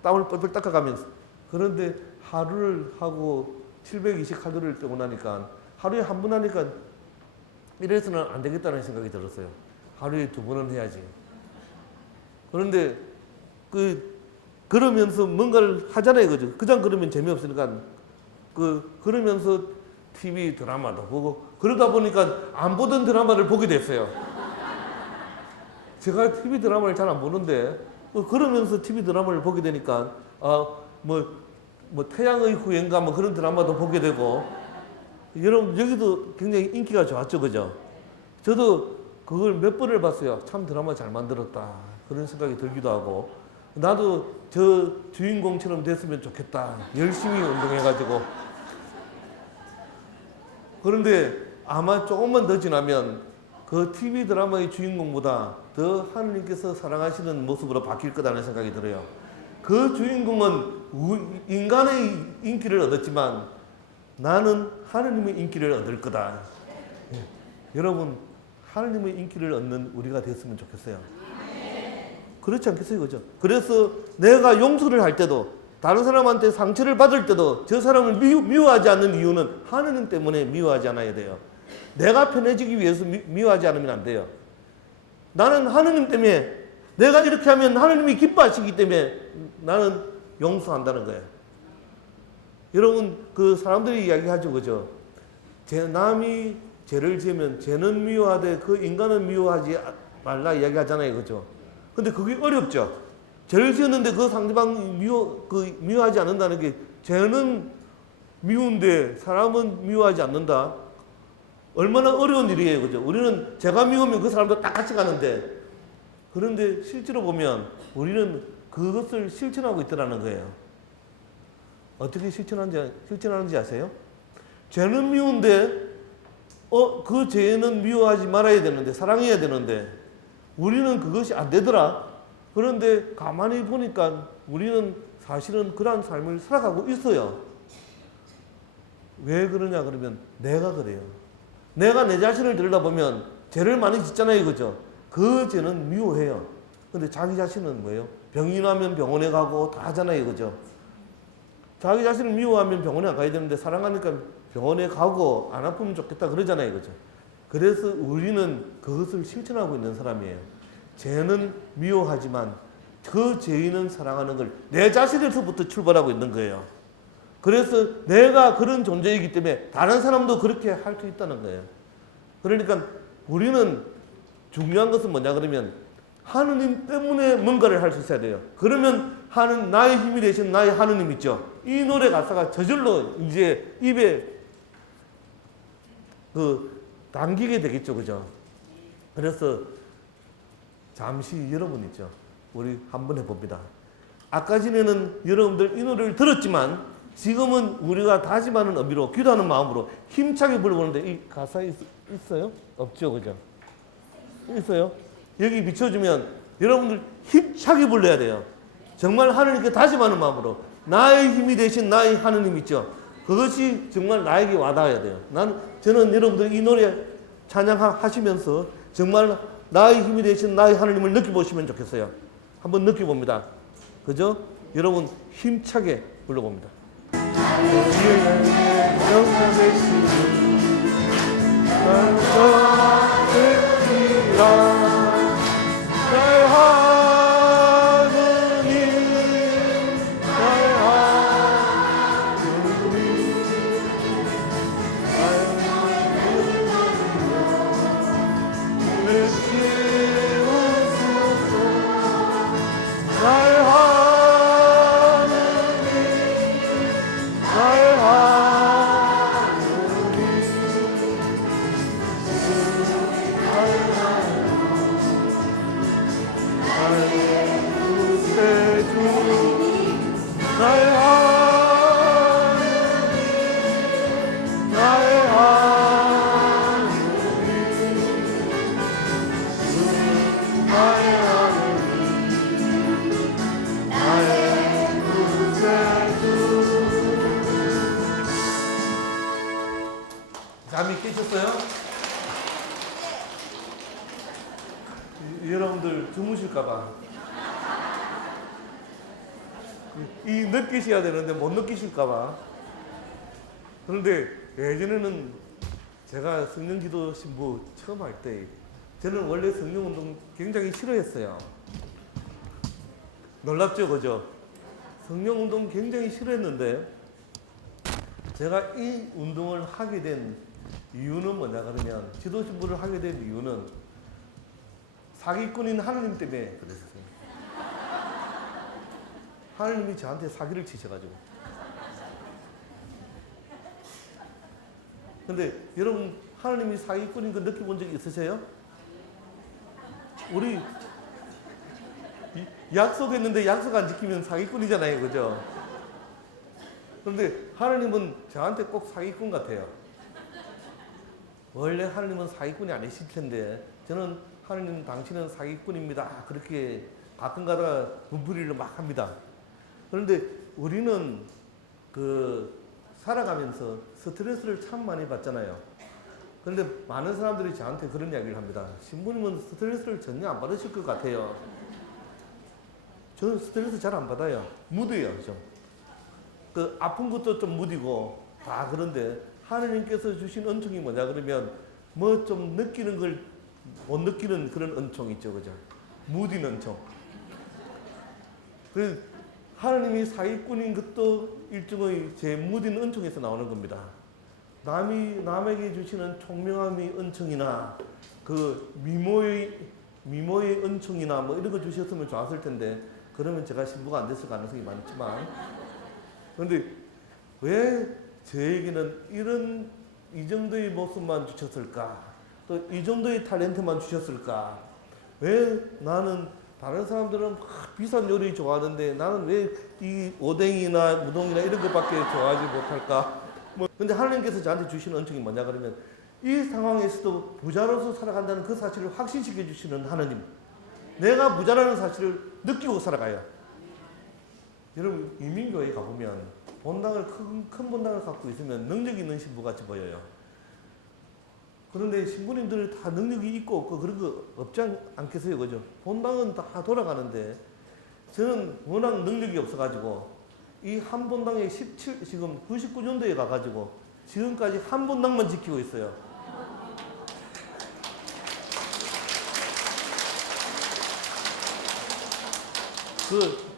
땀을 뻘뻘 닦아가면서. 그런데 하루를 하고 720칼로리를 떼고 나니까 하루에 한 번 하니까 이래서는 안 되겠다는 생각이 들었어요. 하루에 2번은 해야지. 그런데 그러면서 뭔가를 하잖아요. 그죠? 그냥 그러면 재미없으니까 그러면서 TV 드라마도 보고 그러다 보니까 안 보던 드라마를 보게 됐어요. 제가 TV 드라마를 잘 안 보는데 그러면서 TV 드라마를 보게 되니까 뭐 태양의 후예인가 뭐 그런 드라마도 보게 되고 여러분 여기도 굉장히 인기가 좋았죠. 그죠? 저도 그걸 몇 번을 봤어요. 참 드라마 잘 만들었다 그런 생각이 들기도 하고 나도 저 주인공처럼 됐으면 좋겠다 열심히 운동해가지고. 그런데 아마 조금만 더 지나면 그 TV 드라마의 주인공보다 더 하느님께서 사랑하시는 모습으로 바뀔 거라는 생각이 들어요. 그 주인공은 인간의 인기를 얻었지만 나는 하느님의 인기를 얻을 거다. 여러분 하느님의 인기를 얻는 우리가 됐으면 좋겠어요. 그렇지 않겠어요? 그죠? 그래서 내가 용서를 할 때도 다른 사람한테 상처를 받을 때도 저 사람을 미워하지 않는 이유는 하느님 때문에 미워하지 않아야 돼요. 내가 편해지기 위해서 미워하지 않으면 안 돼요. 나는 하느님 때문에 내가 이렇게 하면 하느님이 기뻐하시기 때문에 나는 용서한다는 거예요. 여러분 그 사람들이 이야기하죠. 그죠? 남이 죄를 지으면 죄는 미워하되 그 인간은 미워하지 말라 이야기하잖아요. 그죠? 근데 그게 어렵죠. 죄를 지었는데 그 상대방 미워하지 않는다는 게, 죄는 미운데 사람은 미워하지 않는다. 얼마나 어려운 일이에요. 그죠? 우리는 제가 미우면 그 사람도 다 같이 가는데, 그런데 실제로 보면 우리는 그것을 실천하고 있더라는 거예요. 어떻게 실천하는지 아세요? 죄는 미운데, 그 죄는 미워하지 말아야 되는데, 사랑해야 되는데, 우리는 그것이 안 되더라. 그런데 가만히 보니까 우리는 사실은 그러한 삶을 살아가고 있어요. 왜 그러냐 그러면 내가 그래요. 내가 내 자신을 들여다보면 죄를 많이 짓잖아요. 그죠? 그 죄는 미워해요. 근데 자기 자신은 뭐예요? 병이 나면 병원에 가고 다 하잖아요. 그죠? 자기 자신을 미워하면 병원에 안 가야 되는데 사랑하니까 병원에 가고 안 아프면 좋겠다 그러잖아요. 그죠? 그래서 우리는 그것을 실천하고 있는 사람이에요. 죄는 미워하지만 그 죄인은 사랑하는 걸 내 자신에서부터 출발하고 있는 거예요. 그래서 내가 그런 존재이기 때문에 다른 사람도 그렇게 할 수 있다는 거예요. 그러니까 우리는 중요한 것은 뭐냐 그러면 하느님 때문에 뭔가를 할 수 있어야 돼요. 그러면 나의 힘이 되신 나의 하느님 있죠. 이 노래 가사가 저절로 이제 입에 당기게 되겠죠. 그죠? 그래서 잠시 여러분 있죠. 우리 한번 해봅니다. 아까 전에는 여러분들 이 노래를 들었지만 지금은 우리가 다짐하는 의미로 기도하는 마음으로 힘차게 불러보는데 이 가사 있어요? 없죠. 그죠? 있어요? 여기 비춰주면 여러분들 힘차게 불러야 돼요. 정말 하나님께 다짐하는 마음으로 나의 힘이 되신 나의 하느님 있죠. 그것이 정말 나에게 와닿아야 돼요. 저는 여러분들 이 노래 찬양하시면서 정말 나의 힘이 되신 나의 하느님을 느껴보시면 좋겠어요. 한번 느껴봅니다. 그죠? 여러분 힘차게 불러봅니다. 잠이 깨셨어요? 여러분들 주무실까봐 느끼셔야 되는데 못 느끼실까봐. 그런데 예전에는 제가 성령기도 신부 처음 할 때 저는 원래 성령운동 굉장히 싫어했어요. 놀랍죠, 그죠? 성령운동 굉장히 싫어했는데 제가 이 운동을 하게 된 이유는 뭐냐 그러면, 지도신부를 하게 된 이유는 사기꾼인 하느님 때문에 그랬어요. 하느님이 저한테 사기를 치셔가지고. 근데 여러분 하느님이 사기꾼인 거 느껴본 적이 있으세요? 우리 약속했는데 약속 안 지키면 사기꾼이잖아요. 그죠? 그런데 하느님은 저한테 꼭 사기꾼 같아요. 원래 하느님은 사기꾼이 아니실 텐데 저는 하느님 당신은 사기꾼입니다. 그렇게 가끔 가다가 분풀이를 막 합니다. 그런데 우리는 살아가면서 스트레스를 참 많이 받잖아요. 그런데 많은 사람들이 저한테 그런 이야기를 합니다. 신부님은 스트레스를 전혀 안 받으실 것 같아요. 저는 스트레스 잘 안 받아요. 무뎌요, 좀. 아픈 것도 좀 무디고 다 그런데 하느님께서 주신 은총이 뭐냐 그러면 뭐 좀 느끼는 걸 못 느끼는 그런 은총 있죠. 그죠? 무딘 은총. 그래서 하느님이 사기꾼인 것도 일종의 제 무딘 은총에서 나오는 겁니다. 남에게 주시는 총명함의 은총이나 미모의 은총이나 뭐 이런 거 주셨으면 좋았을 텐데 그러면 제가 신부가 안 됐을 가능성이 많지만, 그런데 왜 저에게는 이 정도의 모습만 주셨을까? 또 이 정도의 탤런트만 주셨을까? 왜 나는 다른 사람들은 막 비싼 요리 좋아하는데 나는 왜 이 오뎅이나 우동이나 이런 것밖에 좋아하지 못할까? 근데 하나님께서 저한테 주시는 은총이 뭐냐 그러면 이 상황에서도 부자로서 살아간다는 그 사실을 확신시켜 주시는 하나님. 내가 부자라는 사실을 느끼고 살아가요. 여러분 이민교회 가보면 본당을 큰 본당을 갖고 있으면 능력 있는 신부같이 보여요. 그런데 신부님들 다 능력이 있고 없고 그런 거 없지 않겠어요, 그죠? 본당은 다 돌아가는데 저는 워낙 능력이 없어가지고 이 한 본당에 지금 99년도에 가가지고 지금까지 한 본당만 지키고 있어요.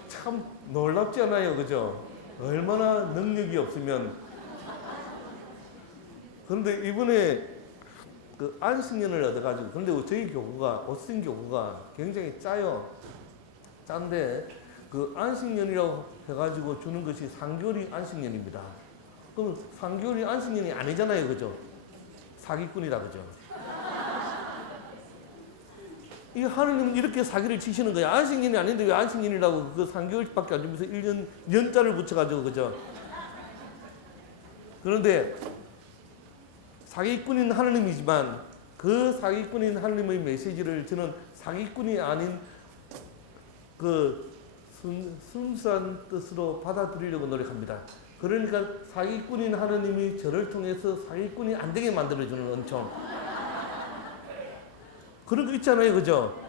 참 놀랍지 않아요, 그죠? 얼마나 능력이 없으면. 그런데 이번에 그 안식년을 얻어가지고, 그런데 저희 교구가, 오스틴 교구가 굉장히 짜요. 짠데, 그 안식년이라고 해가지고 주는 것이 3개월이 안식년입니다. 그럼 3개월이 안식년이 아니잖아요, 그죠? 사기꾼이다, 그죠? 이 하느님은 이렇게 사기를 치시는 거야. 안식년이 아닌데 왜 안식년이라고 그 3개월밖에 안 주면서 1년, 년짜를 붙여가지고, 그죠? 그런데 사기꾼인 하느님이지만 그 사기꾼인 하느님의 메시지를 저는 사기꾼이 아닌 그 순수한 뜻으로 받아들이려고 노력합니다. 그러니까 사기꾼인 하느님이 저를 통해서 사기꾼이 안 되게 만들어주는 은총. 그런 거 있잖아요, 그죠?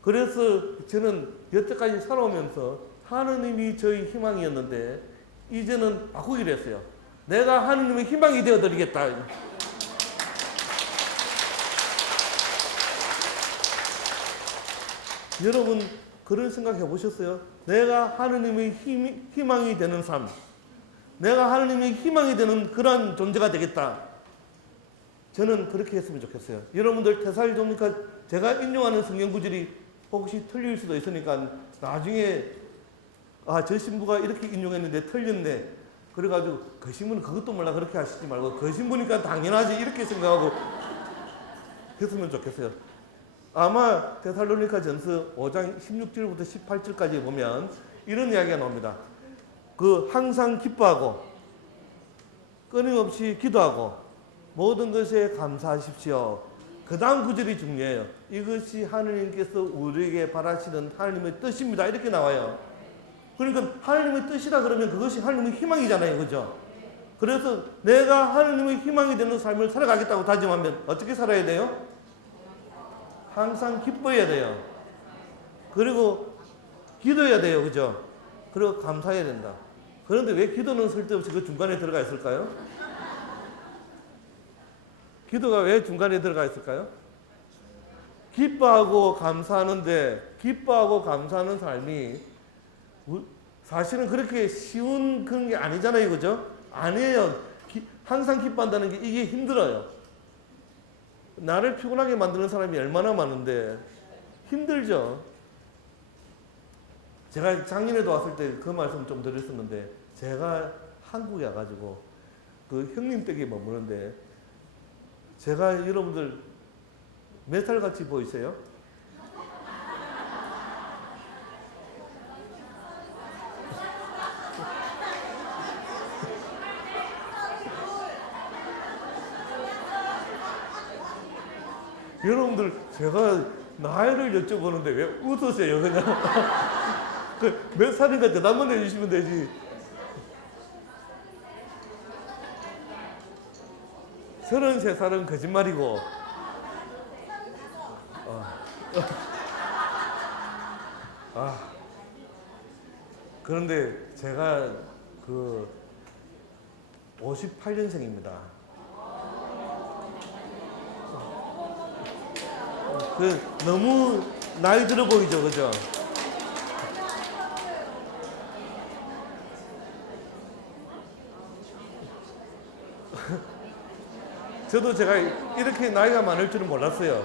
그래서 저는 여태까지 살아오면서 하느님이 저희 희망이었는데 이제는 바꾸기로 했어요. 내가 하느님의 희망이 되어드리겠다. 여러분 그런 생각 해보셨어요? 내가 하느님의 희망이 되는 삶, 내가 하느님의 희망이 되는 그러한 존재가 되겠다. 저는 그렇게 했으면 좋겠어요. 여러분들 테살로니가 제가 인용하는 성경 구절이 혹시 틀릴 수도 있으니까 나중에 저 신부가 이렇게 인용했는데 틀렸네. 그래가지고 그 신부는 그것도 몰라 그렇게 하시지 말고 그 신부니까 당연하지 이렇게 생각하고 했으면 좋겠어요. 아마 데살로니가 전서 5장 16절부터 18절까지 보면 이런 이야기가 나옵니다. 그 항상 기뻐하고 끊임없이 기도하고 모든 것에 감사하십시오. 그 다음 구절이 중요해요. 이것이 하느님께서 우리에게 바라시는 하나님의 뜻입니다. 이렇게 나와요. 그러니까 하나님의 뜻이다 그러면 그것이 하나님의 희망이잖아요, 그죠? 그래서 내가 하나님의 희망이 되는 삶을 살아가겠다고 다짐하면 어떻게 살아야 돼요? 항상 기뻐해야 돼요. 그리고 기도해야 돼요, 그죠? 그리고 감사해야 된다. 그런데 왜 기도는 쓸데없이 그 중간에 들어가 있을까요? 기도가 왜 중간에 들어가 있을까요? 기뻐하고 감사하는데 기뻐하고 감사하는 삶이 사실은 그렇게 쉬운 그런 게 아니잖아요, 그죠? 아니에요. 항상 기뻐한다는 게 이게 힘들어요. 나를 피곤하게 만드는 사람이 얼마나 많은데 힘들죠. 제가 작년에도 왔을 때 그 말씀 좀 드렸었는데 제가 한국에 와가지고 그 형님 댁에 머무는데 제가 여러분들 몇 살 같이 보이세요? 여러분들 제가 나이를 여쭤보는데 왜 웃으세요? 그냥 몇 살인가 대답만 해주시면 되지. 33살은 거짓말이고 그런데 제가 그 58년생입니다. 너무 나이 들어 보이죠, 그죠? 저도 제가 이렇게 나이가 많을 줄은 몰랐어요.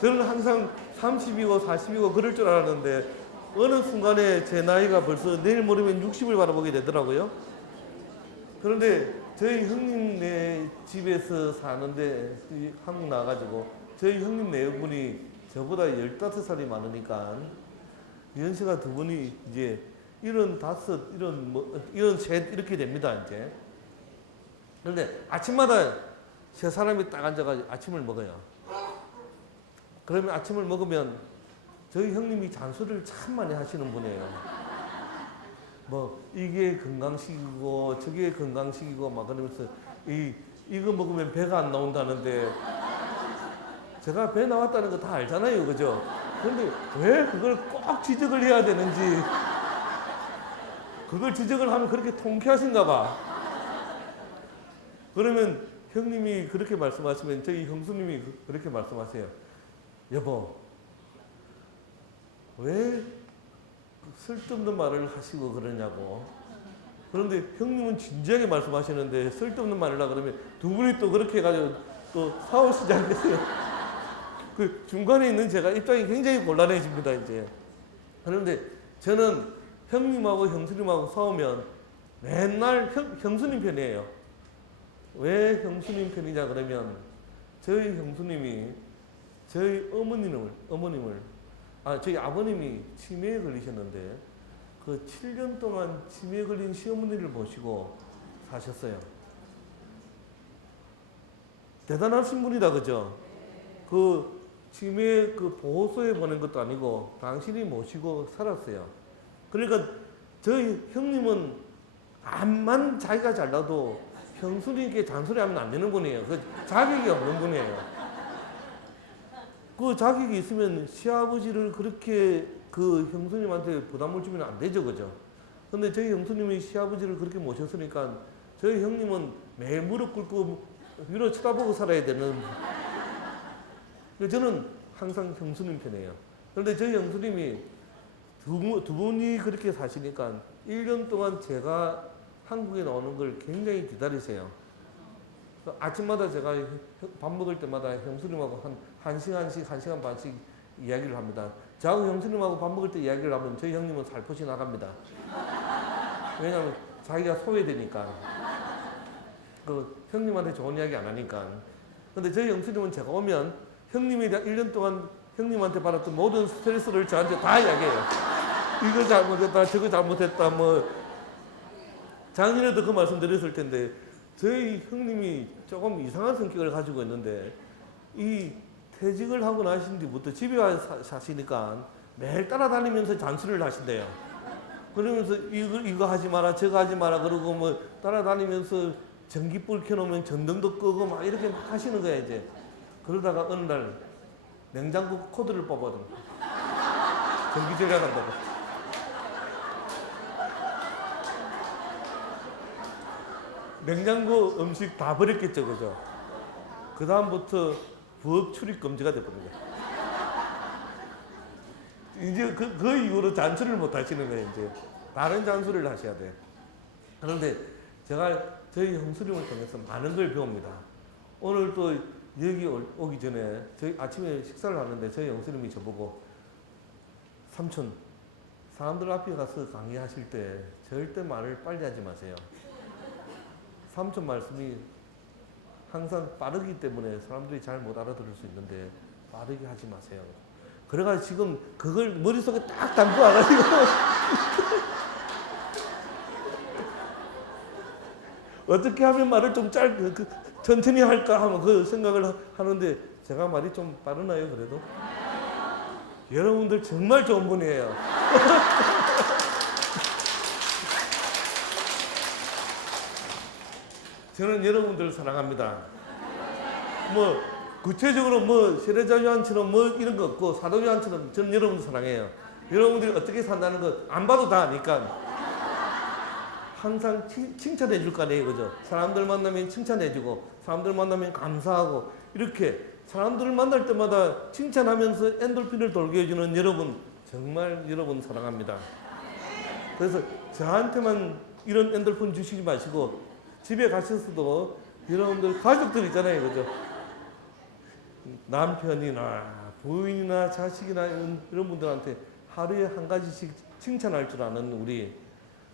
저는 항상 30이고 40이고 그럴 줄 알았는데 어느 순간에 제 나이가 벌써 내일 모레면 60을 바라보게 되더라고요. 그런데 저희 형님네 집에서 사는데 한국 나와가지고 저희 형님 네분이 저보다 15살이 많으니까 연세가 두 분이 이제 75, 이런 셋 이렇게 됩니다 이제. 그런데 아침마다 세 사람이 딱 앉아가지고 아침을 먹어요. 그러면 아침을 먹으면 저희 형님이 잔소리를 참 많이 하시는 분이에요. 뭐 이게 건강식이고 저게 건강식이고 막 그러면서 이거 먹으면 배가 안 나온다는데 제가 배 나왔다는 거 다 알잖아요, 그죠? 그런데 왜 그걸 꼭 지적을 해야 되는지, 그걸 지적을 하면 그렇게 통쾌하신가 봐. 그러면 형님이 그렇게 말씀하시면 저희 형수님이 그렇게 말씀하세요. 여보, 왜 쓸데없는 말을 하시고 그러냐고. 그런데 형님은 진지하게 말씀하시는데 쓸데없는 말을 하려고 그러면 두 분이 또 그렇게 해가지고 또 싸우시지 않겠어요? 그 중간에 있는 제가 입장이 굉장히 곤란해집니다, 이제. 그런데 저는 형님하고 형수님하고 싸우면 맨날 형수님 편이에요. 왜 형수님 편이냐 그러면 저희 형수님이 저희 저희 아버님이 치매에 걸리셨는데 그 7년 동안 치매에 걸린 시어머니를 모시고 사셨어요. 대단하신 분이다, 그죠? 그 치매 그 보호소에 보낸 것도 아니고 당신이 모시고 살았어요. 그러니까 저희 형님은 암만 자기가 잘나도 형수님께 잔소리하면 안 되는 분이에요. 그 자격이 없는 분이에요. 그 자격이 있으면 시아버지를 그렇게 그 형수님한테 부담을 주면 안 되죠, 그죠? 근데 저희 형수님이 시아버지를 그렇게 모셨으니까 저희 형님은 매일 무릎 꿇고 위로 쳐다보고 살아야 되는. 저는 항상 형수님 편이에요. 그런데 저희 형수님이 두 분이 그렇게 사시니까 1년 동안 제가 한국에 나오는 걸 굉장히 기다리세요. 아침마다 제가 밥 먹을 때마다 형수님하고 한 시간씩, 1시간 반씩 이야기를 합니다. 저하고 형수님하고 밥 먹을 때 이야기를 하면 저희 형님은 살포시 나갑니다. 왜냐하면 자기가 소외되니까. 그 형님한테 좋은 이야기 안 하니까. 근데 저희 형수님은 제가 오면 형님이 1년 동안 형님한테 받았던 모든 스트레스를 저한테 다 이야기해요. 이거 잘못했다, 저거 잘못했다, 뭐. 작년에도 그 말씀 드렸을 텐데 저희 형님이 조금 이상한 성격을 가지고 있는데 이 퇴직을 하고 나신 뒤부터 집에 와서 사시니까 매일 따라다니면서 잔소리를 하신대요. 그러면서 이거 하지 마라, 저거 하지 마라 그러고 뭐 따라다니면서 전기불 켜놓으면 전등도 끄고 막 이렇게 막 하시는 거야, 이제. 그러다가 어느 날 냉장고 코드를 뽑아든 전기 절약한다고. 냉장고 음식 다 버렸겠죠, 그죠? 그 다음부터 부엌 출입 금지가 됐거든요. 이제 그 이후로 잔소리를 못 하시는 거예요, 이제. 다른 잔소리를 하셔야 돼. 그런데 제가 저희 형수님을 통해서 많은 걸 배웁니다. 오늘 또 여기 오기 전에 저희 아침에 식사를 하는데 저희 형수님이 저보고 삼촌, 사람들 앞에 가서 강의하실 때 절대 말을 빨리 하지 마세요. 삼촌 말씀이 항상 빠르기 때문에 사람들이 잘 못 알아들을 수 있는데 빠르게 하지 마세요. 그래가지고 지금 그걸 머릿속에 딱 담고 와가지고 어떻게 하면 말을 좀 천천히 할까 하면 그 생각을 하는데 제가 말이 좀 빠르나요, 그래도? 여러분들 정말 좋은 분이에요. 저는 여러분들을 사랑합니다. 뭐 구체적으로 뭐 세례자요한처럼 뭐 이런 거 없고 사도요한처럼 저는 여러분들 사랑해요. 여러분들이 어떻게 산다는 거 안 봐도 다 아니까 항상 칭찬해 줄 거 아니에요, 그죠? 사람들 만나면 칭찬해 주고 사람들 만나면 감사하고 이렇게 사람들을 만날 때마다 칭찬하면서 엔돌핀을 돌게 해주는 여러분, 정말 여러분 사랑합니다. 그래서 저한테만 이런 엔돌핀 주시지 마시고 집에 가셔서도 여러분들 가족들 있잖아요, 그죠? 남편이나 부인이나 자식이나 이런 분들한테 하루에 한 가지씩 칭찬할 줄 아는 우리,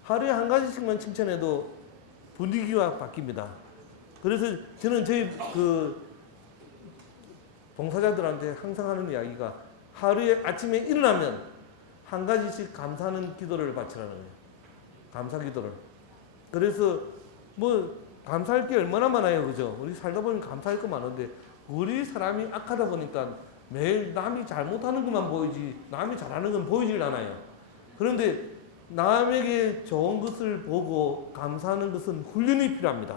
하루에 한 가지씩만 칭찬해도 분위기가 바뀝니다. 그래서 저는 저희 그 봉사자들한테 항상 하는 이야기가 하루에 아침에 일어나면 한 가지씩 감사하는 기도를 바치라는 거예요. 감사 기도를. 그래서 뭐 감사할 게 얼마나 많아요, 그죠? 우리 살다 보면 감사할 거 많은데 우리 사람이 악하다 보니까 매일 남이 잘못하는 것만 보이지 남이 잘하는 건 보이질 않아요. 그런데 남에게 좋은 것을 보고 감사하는 것은 훈련이 필요합니다.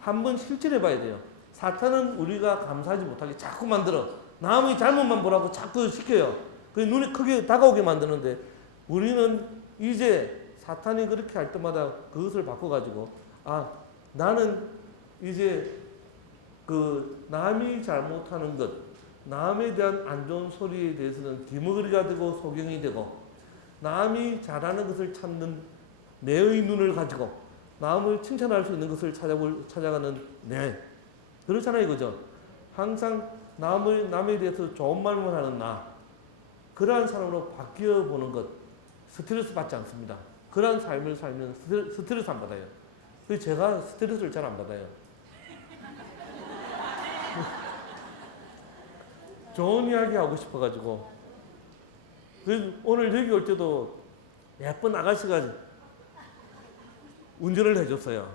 한번 실천해 봐야 돼요. 사탄은 우리가 감사하지 못하게 자꾸 만들어. 남의 잘못만 보라고 자꾸 시켜요. 그 눈에 크게 다가오게 만드는데 우리는 이제 사탄이 그렇게 할 때마다 그것을 바꿔가지고 아, 나는 이제 그 남이 잘못하는 것, 남에 대한 안 좋은 소리에 대해서는 귀머거리가 되고 소경이 되고 남이 잘하는 것을 찾는 내의 눈을 가지고 남을 칭찬할 수 있는 것을 찾아가는 내. 그렇잖아요, 그죠? 항상 남에 대해서 좋은 말만 하는 나. 그러한 사람으로 바뀌어 보는 것. 스트레스 받지 않습니다. 그러한 삶을 살면 스트레스 안 받아요. 그래서 제가 스트레스를 잘 안 받아요. 좋은 이야기 하고 싶어가지고. 그래서 오늘 여기 올 때도 예쁜 아가씨가 운전을 해줬어요.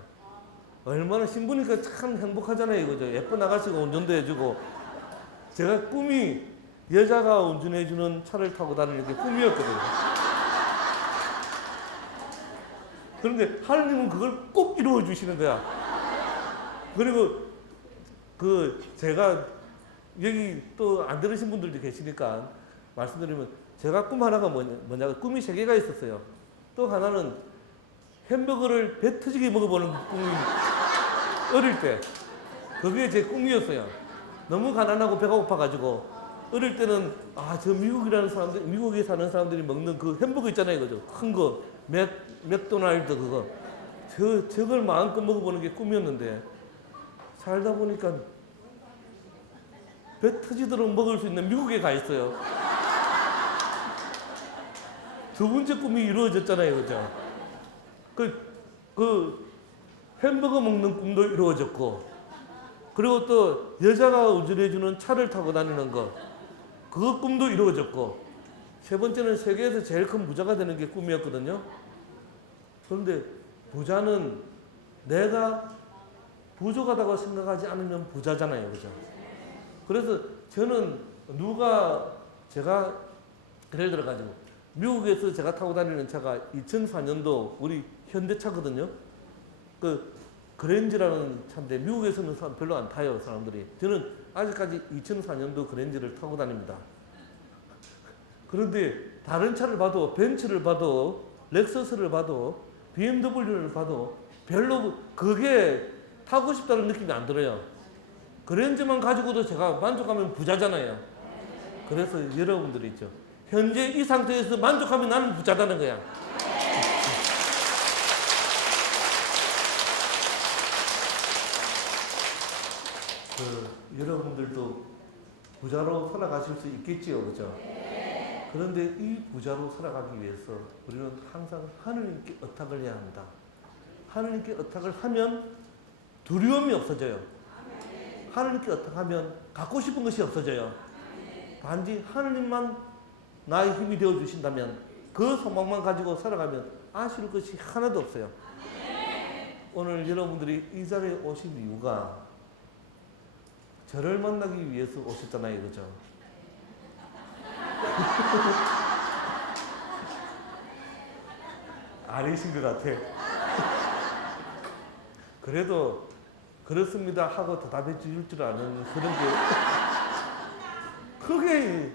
얼마나 신부니까 참 행복하잖아요, 그죠? 예쁜 아가씨가 운전도 해주고. 제가 꿈이 여자가 운전해주는 차를 타고 다니는 게 꿈이었거든요. 그런데 하느님은 그걸 꼭 이루어 주시는 거야. 그리고 제가 여기 또 안 들으신 분들도 계시니까 말씀드리면 제가 꿈 하나가 뭐냐, 꿈이 3개가 있었어요. 또 하나는 햄버거를 배 터지게 먹어보는 꿈이 어릴 때. 그게 제 꿈이었어요. 너무 가난하고 배가 고파가지고 어릴 때는 저 미국에 사는 사람들이 먹는 그 햄버거 있잖아요, 그죠? 큰 거, 맥도날드 그거. 저걸 마음껏 먹어보는 게 꿈이었는데 살다 보니까 배 터지도록 먹을 수 있는 미국에 가 있어요. 두 번째 꿈이 이루어졌잖아요, 그죠? 그 햄버거 먹는 꿈도 이루어졌고, 그리고 또 여자가 운전해주는 차를 타고 다니는 거, 그 꿈도 이루어졌고, 세 번째는 세계에서 제일 큰 부자가 되는 게 꿈이었거든요. 그런데 부자는 내가 부족하다고 생각하지 않으면 부자잖아요, 그죠? 그래서 저는 제가 예를 들어가지고 미국에서 제가 타고 다니는 차가 2004년도 우리 현대차거든요. 그 그랜저라는 차인데 미국에서는 별로 안 타요, 사람들이. 저는 아직까지 2004년도 그랜저를 타고 다닙니다. 그런데 다른 차를 봐도 벤츠를 봐도 렉서스를 봐도 BMW를 봐도 별로 그게 타고 싶다는 느낌이 안 들어요. 그랜저만 가지고도 제가 만족하면 부자잖아요. 그래서 여러분들이 있죠. 현재 이 상태에서 만족하면 나는 부자다는 거야. 여러분들도 부자로 살아가실 수 있겠지요, 그죠? 그런데 이 부자로 살아가기 위해서 우리는 항상 하느님께 의탁을 해야 합니다. 하느님께 의탁을 하면 두려움이 없어져요. 하느님께 의탁하면 갖고 싶은 것이 없어져요. 단지 하느님만 나의 힘이 되어주신다면 그 소망만 가지고 살아가면 아쉬울 것이 하나도 없어요. 오늘 여러분들이 이 자리에 오신 이유가 저를 만나기 위해서 오셨잖아요, 그죠? 아니신 것 같아. 그래도 그렇습니다 하고 대답해 줄 줄 아는 그런 게 크게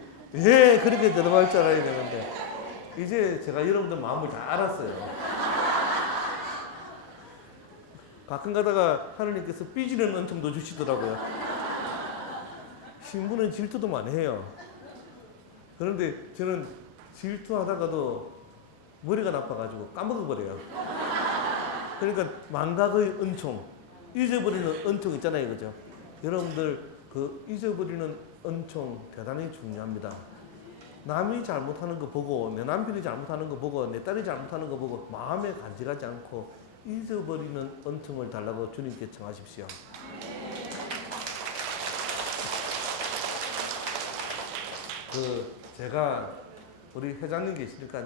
그렇게 대답할 줄 알아야 되는데 이제 제가 여러분들 마음을 다 알았어요. 가끔 가다가 하느님께서 삐지는 은총도 주시더라고요. 신부는 질투도 많이 해요. 그런데 저는 질투하다가도 머리가 나빠가지고 까먹어버려요. 그러니까 망각의 은총, 잊어버리는 은총 있잖아요, 그죠? 여러분들 그 잊어버리는 은총 대단히 중요합니다. 남이 잘못하는 거 보고 내 남편이 잘못하는 거 보고 내 딸이 잘못하는 거 보고 마음에 간직하지 않고 잊어버리는 은총을 달라고 주님께 청하십시오. 제가 우리 회장님 계시니까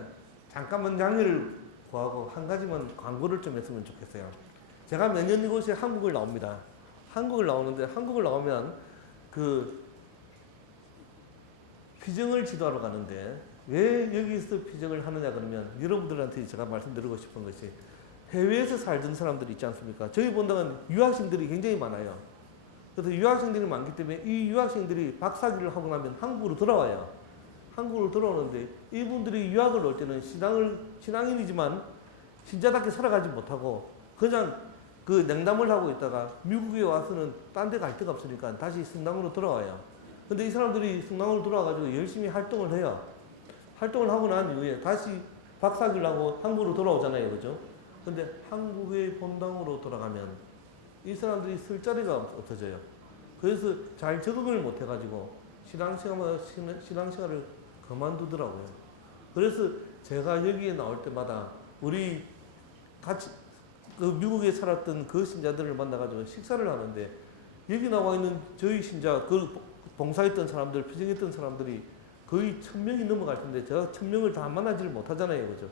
잠깐만 양해를 구하고 한 가지만 광고를 좀 했으면 좋겠어요. 제가 매년 이곳에 한국을 나옵니다. 한국을 나오는데 한국을 나오면 피정을 지도하러 가는데 왜 여기서 피정을 하느냐 그러면 여러분들한테 제가 말씀드리고 싶은 것이 해외에서 살던 사람들이 있지 않습니까? 저희 본당은 유학생들이 굉장히 많아요. 그래서 유학생들이 많기 때문에 이 유학생들이 박사학위를 하고 나면 한국으로 돌아와요. 한국으로 돌아오는데 이분들이 유학을 올 때는 신앙인이지만 신자답게 살아가지 못하고 그냥 냉담을 하고 있다가 미국에 와서는 딴 데 갈 데가 없으니까 다시 성당으로 돌아와요. 근데 이 사람들이 성당으로 돌아와가지고 열심히 활동을 해요. 활동을 하고 난 이후에 다시 박사학위를 하고 한국으로 돌아오잖아요. 그죠? 근데 한국의 본당으로 돌아가면 이 사람들이 쓸 자리가 없어져요. 그래서 잘 적응을 못 해가지고 신앙생활을 그만두더라고요. 그래서 제가 여기에 나올 때마다 우리 같이 미국에 살았던 그 신자들을 만나가지고 식사를 하는데 여기 나와 있는 저희 신자 봉사했던 사람들, 피정했던 사람들이 거의 1000명이 넘어갈 텐데 제가 1000명을 다 만나지를 못하잖아요. 그죠?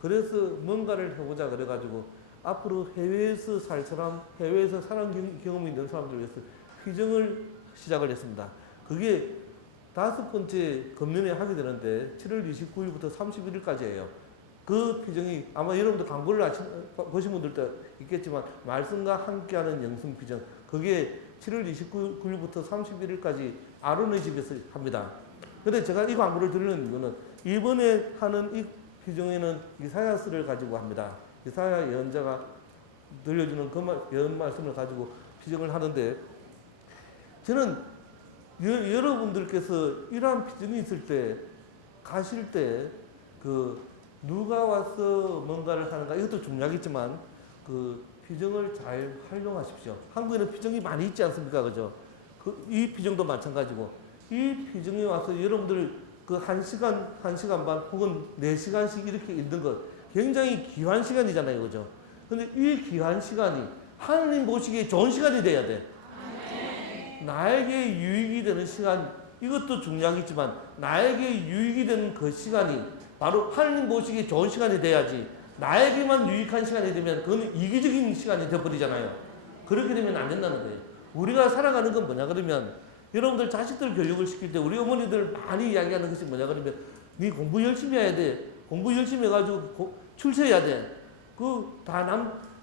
그래서 뭔가를 해보자 그래가지고 앞으로 해외에서 살 사람, 해외에서 살아 경험이 있는 사람들을 위해서 피정을 시작을 했습니다. 그게 5번째 금년에 하게 되는데 7월 29일부터 31일까지예요. 그 피정이 아마 여러분들 광고를 보신 분들도 있겠지만 말씀과 함께하는 영성 피정 그게 7월 29일부터 31일까지 아론의 집에서 합니다. 근데 제가 이 광고를 드리는 이유는 이번에 하는 이 피정에는 이사야서를 가지고 합니다. 이사야 예언자가 들려주는 예언 말씀을 가지고 피정을 하는데 저는 여러분들께서 이러한 피정이 있을 때 가실 때 누가 와서 뭔가를 하는가 이것도 중요하겠지만 피정을 잘 활용하십시오. 한국에는 피정이 많이 있지 않습니까? 그죠? 이 피정도 마찬가지고 이 피정에 와서 여러분들 1시간 반 혹은 4시간씩 이렇게 있는 것 굉장히 귀한 시간이잖아요. 그죠? 근데 이 귀한 시간이 하나님 보시기에 좋은 시간이 돼야 돼. 나에게 유익이 되는 시간 이것도 중요하겠지만 나에게 유익이 되는 그 시간이 바로 하나님 보시기에 좋은 시간이 돼야지 나에게만 유익한 시간이 되면 그건 이기적인 시간이 되어버리잖아요. 그렇게 되면 안 된다는 거예요. 우리가 살아가는 건 뭐냐 그러면 여러분들 자식들 교육을 시킬 때 우리 어머니들 많이 이야기하는 것이 뭐냐 그러면 네 공부 열심히 해야 돼. 공부 열심히 해가지고 출세해야 돼. 다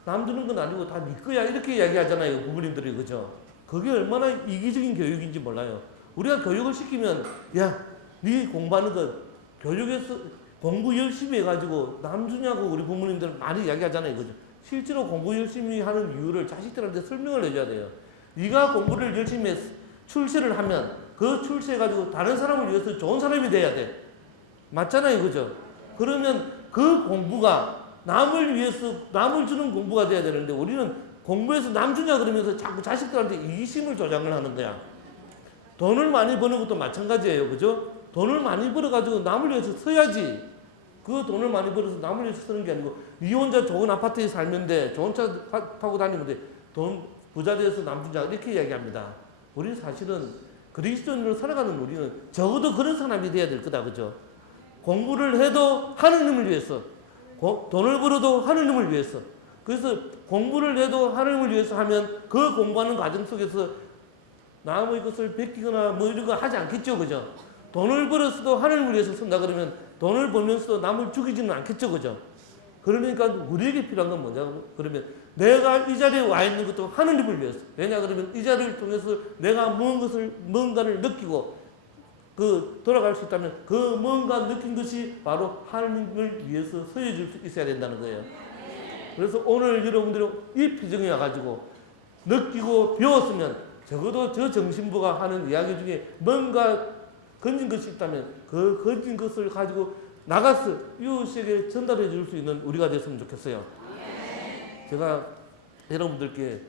남 주는 건 아니고 다 네 거야 이렇게 이야기하잖아요. 부모님들이. 그죠? 그게 얼마나 이기적인 교육인지 몰라요. 우리가 교육을 시키면 야, 네 공부하는 것 교육에서 공부 열심히 해가지고 남 주냐고 우리 부모님들 많이 이야기하잖아요. 그죠? 실제로 공부 열심히 하는 이유를 자식들한테 설명을 해줘야 돼요. 네가 공부를 열심히 해서 출세를 하면 그 출세해가지고 다른 사람을 위해서 좋은 사람이 돼야 돼. 맞잖아요. 그죠? 그러면 그 공부가 남을 위해서 남을 주는 공부가 돼야 되는데 우리는 공부해서 남 주냐 그러면서 자꾸 자식들한테 이기심을 조장을 하는 거야. 돈을 많이 버는 것도 마찬가지예요. 그죠? 돈을 많이 벌어가지고 남을 위해서 써야지. 그 돈을 많이 벌어서 남을 위해서 쓰는 게 아니고 니 혼자 좋은 아파트에 살면 돼. 좋은 차 타고 다니면 돼. 돈 부자 돼서 남 주자 이렇게 이야기합니다. 우리 사실은 그리스도인으로 살아가는 우리는 적어도 그런 사람이 돼야 될 거다. 그죠? 공부를 해도 하느님을 위해서 돈을 벌어도 하느님을 위해서 그래서 공부를 해도 하느님을 위해서 하면 그 공부하는 과정 속에서 남의 것을 베끼거나 뭐 이런 거 하지 않겠죠. 그죠? 돈을 벌었어도 하느님을 위해서 쓴다 그러면 돈을 벌면서도 남을 죽이지는 않겠죠. 그죠? 그러니까 우리에게 필요한 건 뭐냐 그러면 내가 이 자리에 와 있는 것도 하느님을 위해서. 왜냐 그러면 이 자리를 통해서 내가 뭔가를 느끼고 돌아갈 수 있다면 그 뭔가 느낀 것이 바로 하느님을 위해서 서해질 수 있어야 된다는 거예요. 그래서 오늘 여러분들이 이 피정에 와가지고 느끼고 배웠으면 적어도 저 정신부가 하는 이야기 중에 뭔가 건진 것이 있다면 그 건진 것을 가지고 나가서 이웃에게 전달해 줄 수 있는 우리가 됐으면 좋겠어요. 제가 여러분들께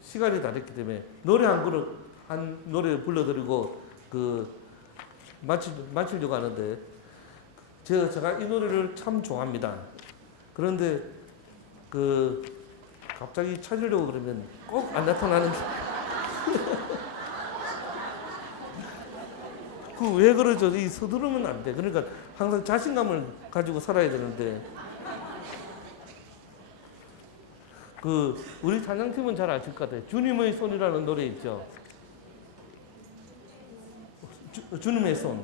시간이 다 됐기 때문에 노래 한 곡을 한 노래를 불러드리고 마치려고 하는데 제가 이 노래를 참 좋아합니다. 그런데 갑자기 찾으려고 그러면 꼭 안 나타나는 왜 그러죠? 이 서두르면 안 돼. 그러니까 항상 자신감을 가지고 살아야 되는데 우리 찬양팀은 잘 아실 것 같아요. 주님의 손이라는 노래 있죠. 주님의 손.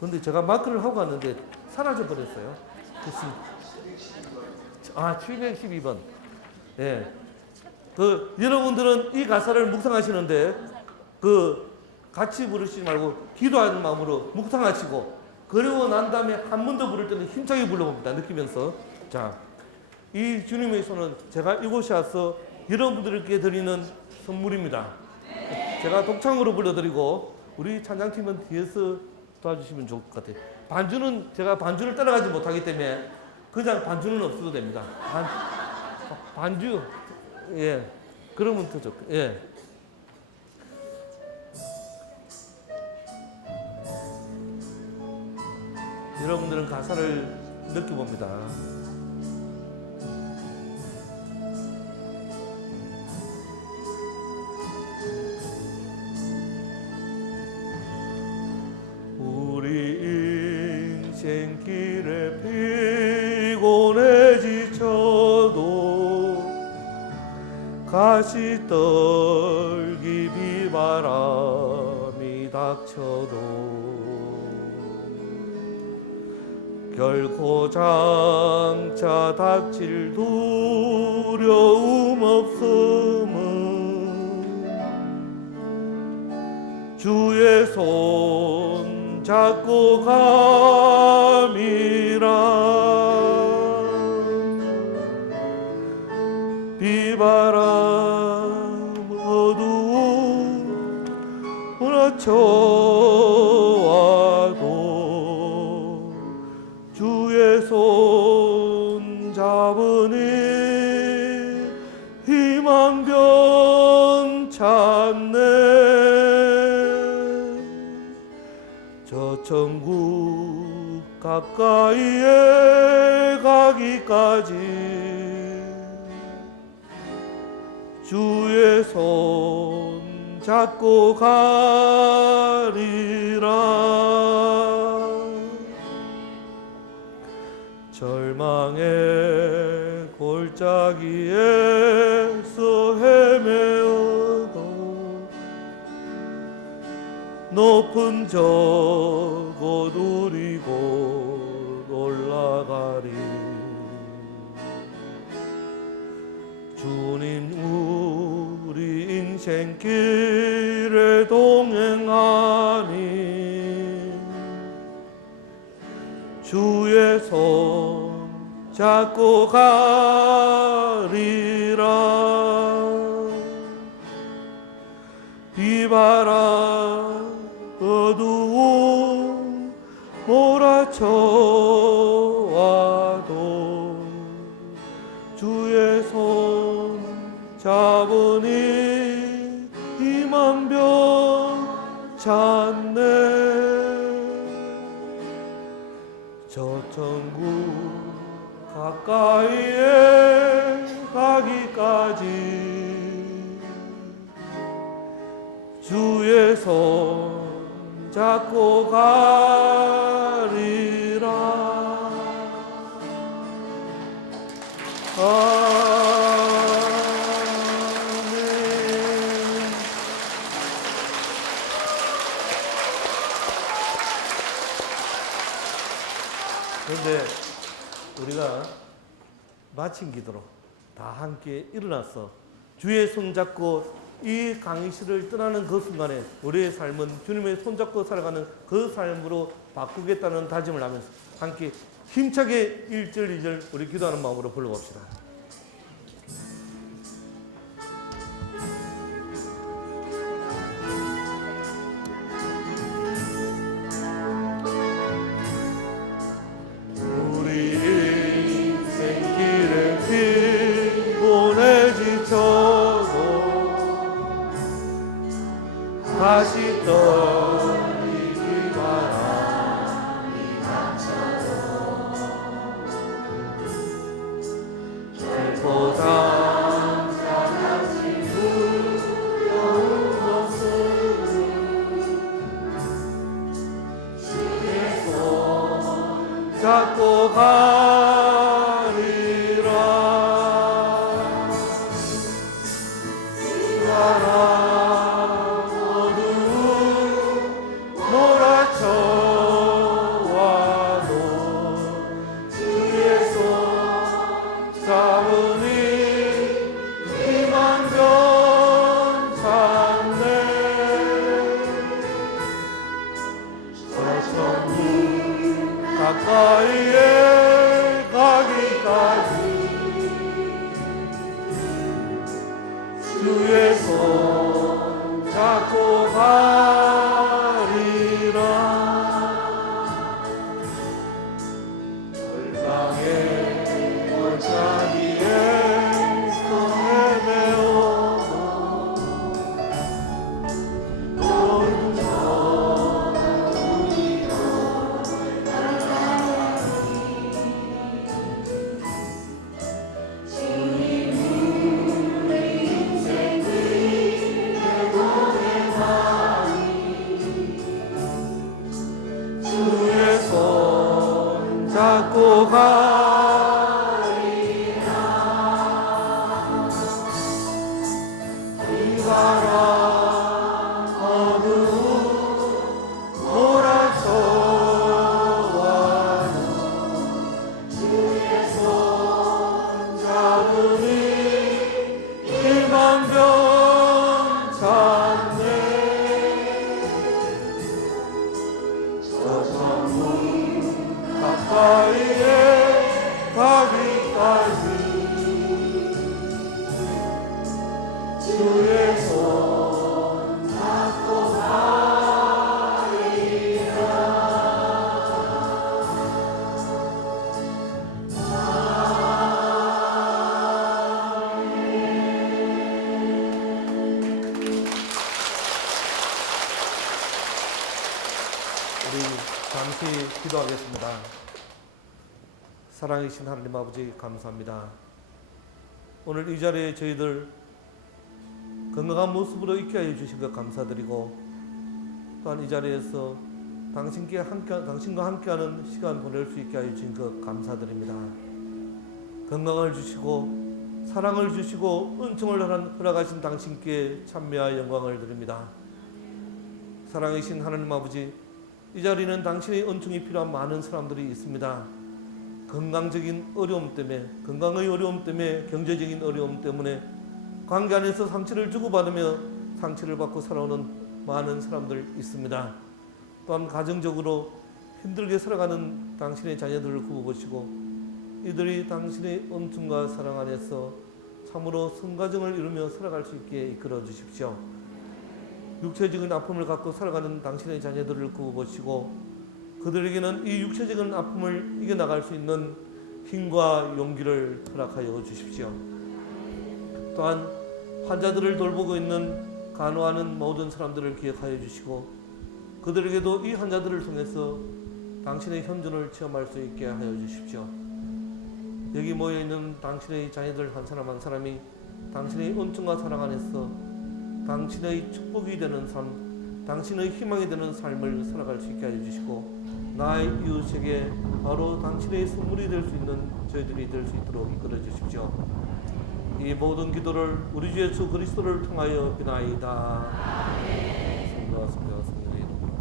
근데 제가 마크를 하고 왔는데 사라져 버렸어요. 712번. 예. 여러분들은 이 가사를 묵상하시는데 같이 부르시지 말고 기도하는 마음으로 묵상하시고 그리고 난 다음에 한 번 더 부를 때는 힘차게 불러봅니다. 느끼면서. 자, 이 주님의 손은 제가 이곳에 와서 여러분들께 드리는 선물입니다. 제가 독창으로 불러드리고 우리 찬양팀은 뒤에서 도와주시면 좋을 것 같아요. 반주는 제가 반주를 따라가지 못하기 때문에 그냥 반주는 없어도 됩니다. 반주, 예, 그러면 더 좋고, 예. 여러분들은 가사를 느껴봅니다. 우리 인생길에 피곤해 지쳐도 가시떨기 비바람이 닥쳐도 결코 장차 닥칠 두려움 없음은 주의 손 잡고 감이라. 비바람 어두움 몰아쳐와도 주의 손 잡으니 희망 변찮네. 저 천국 가까이에 가기까지 주의 손 잡고 가리라. 절망의 골짜기에서 헤매어도 높은 저곳 누리고 올라가리. 주님 우리 인생길에 동행하니 주의 손 잡고 가리라. 비바람 어두움 몰아쳐와도 주의 손 잡으니 희망 변찮네. 저 천국 가까이에 가기까지 주의 손 잡고 가리라. 그런데 우리가 마친 기도로 다 함께 일어나서 주의 손잡고 이 강의실을 떠나는 그 순간에 우리의 삶은 주님의 손잡고 살아가는 그 삶으로 바꾸겠다는 다짐을 하면서 함께 힘차게 1절 2절 우리 기도하는 마음으로 불러봅시다. 우리 인생길에 피곤해 지쳐 잡고 가리라. 가까이에 가기까지 주의 손 잡고 가리라. 열방의 골짜기에서 헤매오고 잡고 가리라. 비바람 어두운 몰아쳐와도 주의 손 잡으니 일만 병찬네. 저 천국 가까이에 가기까지 주의 손 잡고 가리라. 우리 잠시 기도하겠습니다. 사랑이신 하나님 아버지 감사합니다. 오늘 이 자리에 저희들 건강한 모습으로 있게 하여 주신 것 감사드리고, 또한 이 자리에서 당신과 함께하는 시간 보낼 수 있게 하여 주신 것 감사드립니다. 건강을 주시고 사랑을 주시고 은총을 허락하신 당신께 찬미와 영광을 드립니다. 사랑이신 하나님 아버지, 이 자리는 당신의 은총이 필요한 많은 사람들이 있습니다. 건강적인 어려움 때문에, 건강의 어려움 때문에, 경제적인 어려움 때문에 관계 안에서 상처를 주고받으며 상처를 받고 살아오는 많은 사람들 있습니다. 또한 가정적으로 힘들게 살아가는 당신의 자녀들을 구워보시고 이들이 당신의 은총과 사랑 안에서 참으로 성가정을 이루며 살아갈 수 있게 이끌어 주십시오. 육체적인 아픔을 갖고 살아가는 당신의 자녀들을 구워보시고 그들에게는 이 육체적인 아픔을 이겨나갈 수 있는 힘과 용기를 허락하여 주십시오. 또한 환자들을 돌보고 있는 간호하는 모든 사람들을 기억하여 주시고 그들에게도 이 환자들을 통해서 당신의 현존을 체험할 수 있게 하여 주십시오. 여기 모여있는 당신의 자녀들 한 사람 한 사람이 당신의 은총과 사랑 안에서 당신의 축복이 되는 삶, 당신의 희망이 되는 삶을 살아갈 수 있게 하여 주시고 나의 이웃에게 바로 당신의 선물이 될 수 있는 저희들이 될 수 있도록 이끌어 주십시오. 이 모든 기도를 우리 주 예수 그리스도를 통하여 비나이다. 성도와 성도와 성령의 이름으로.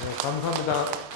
네, 감사합니다.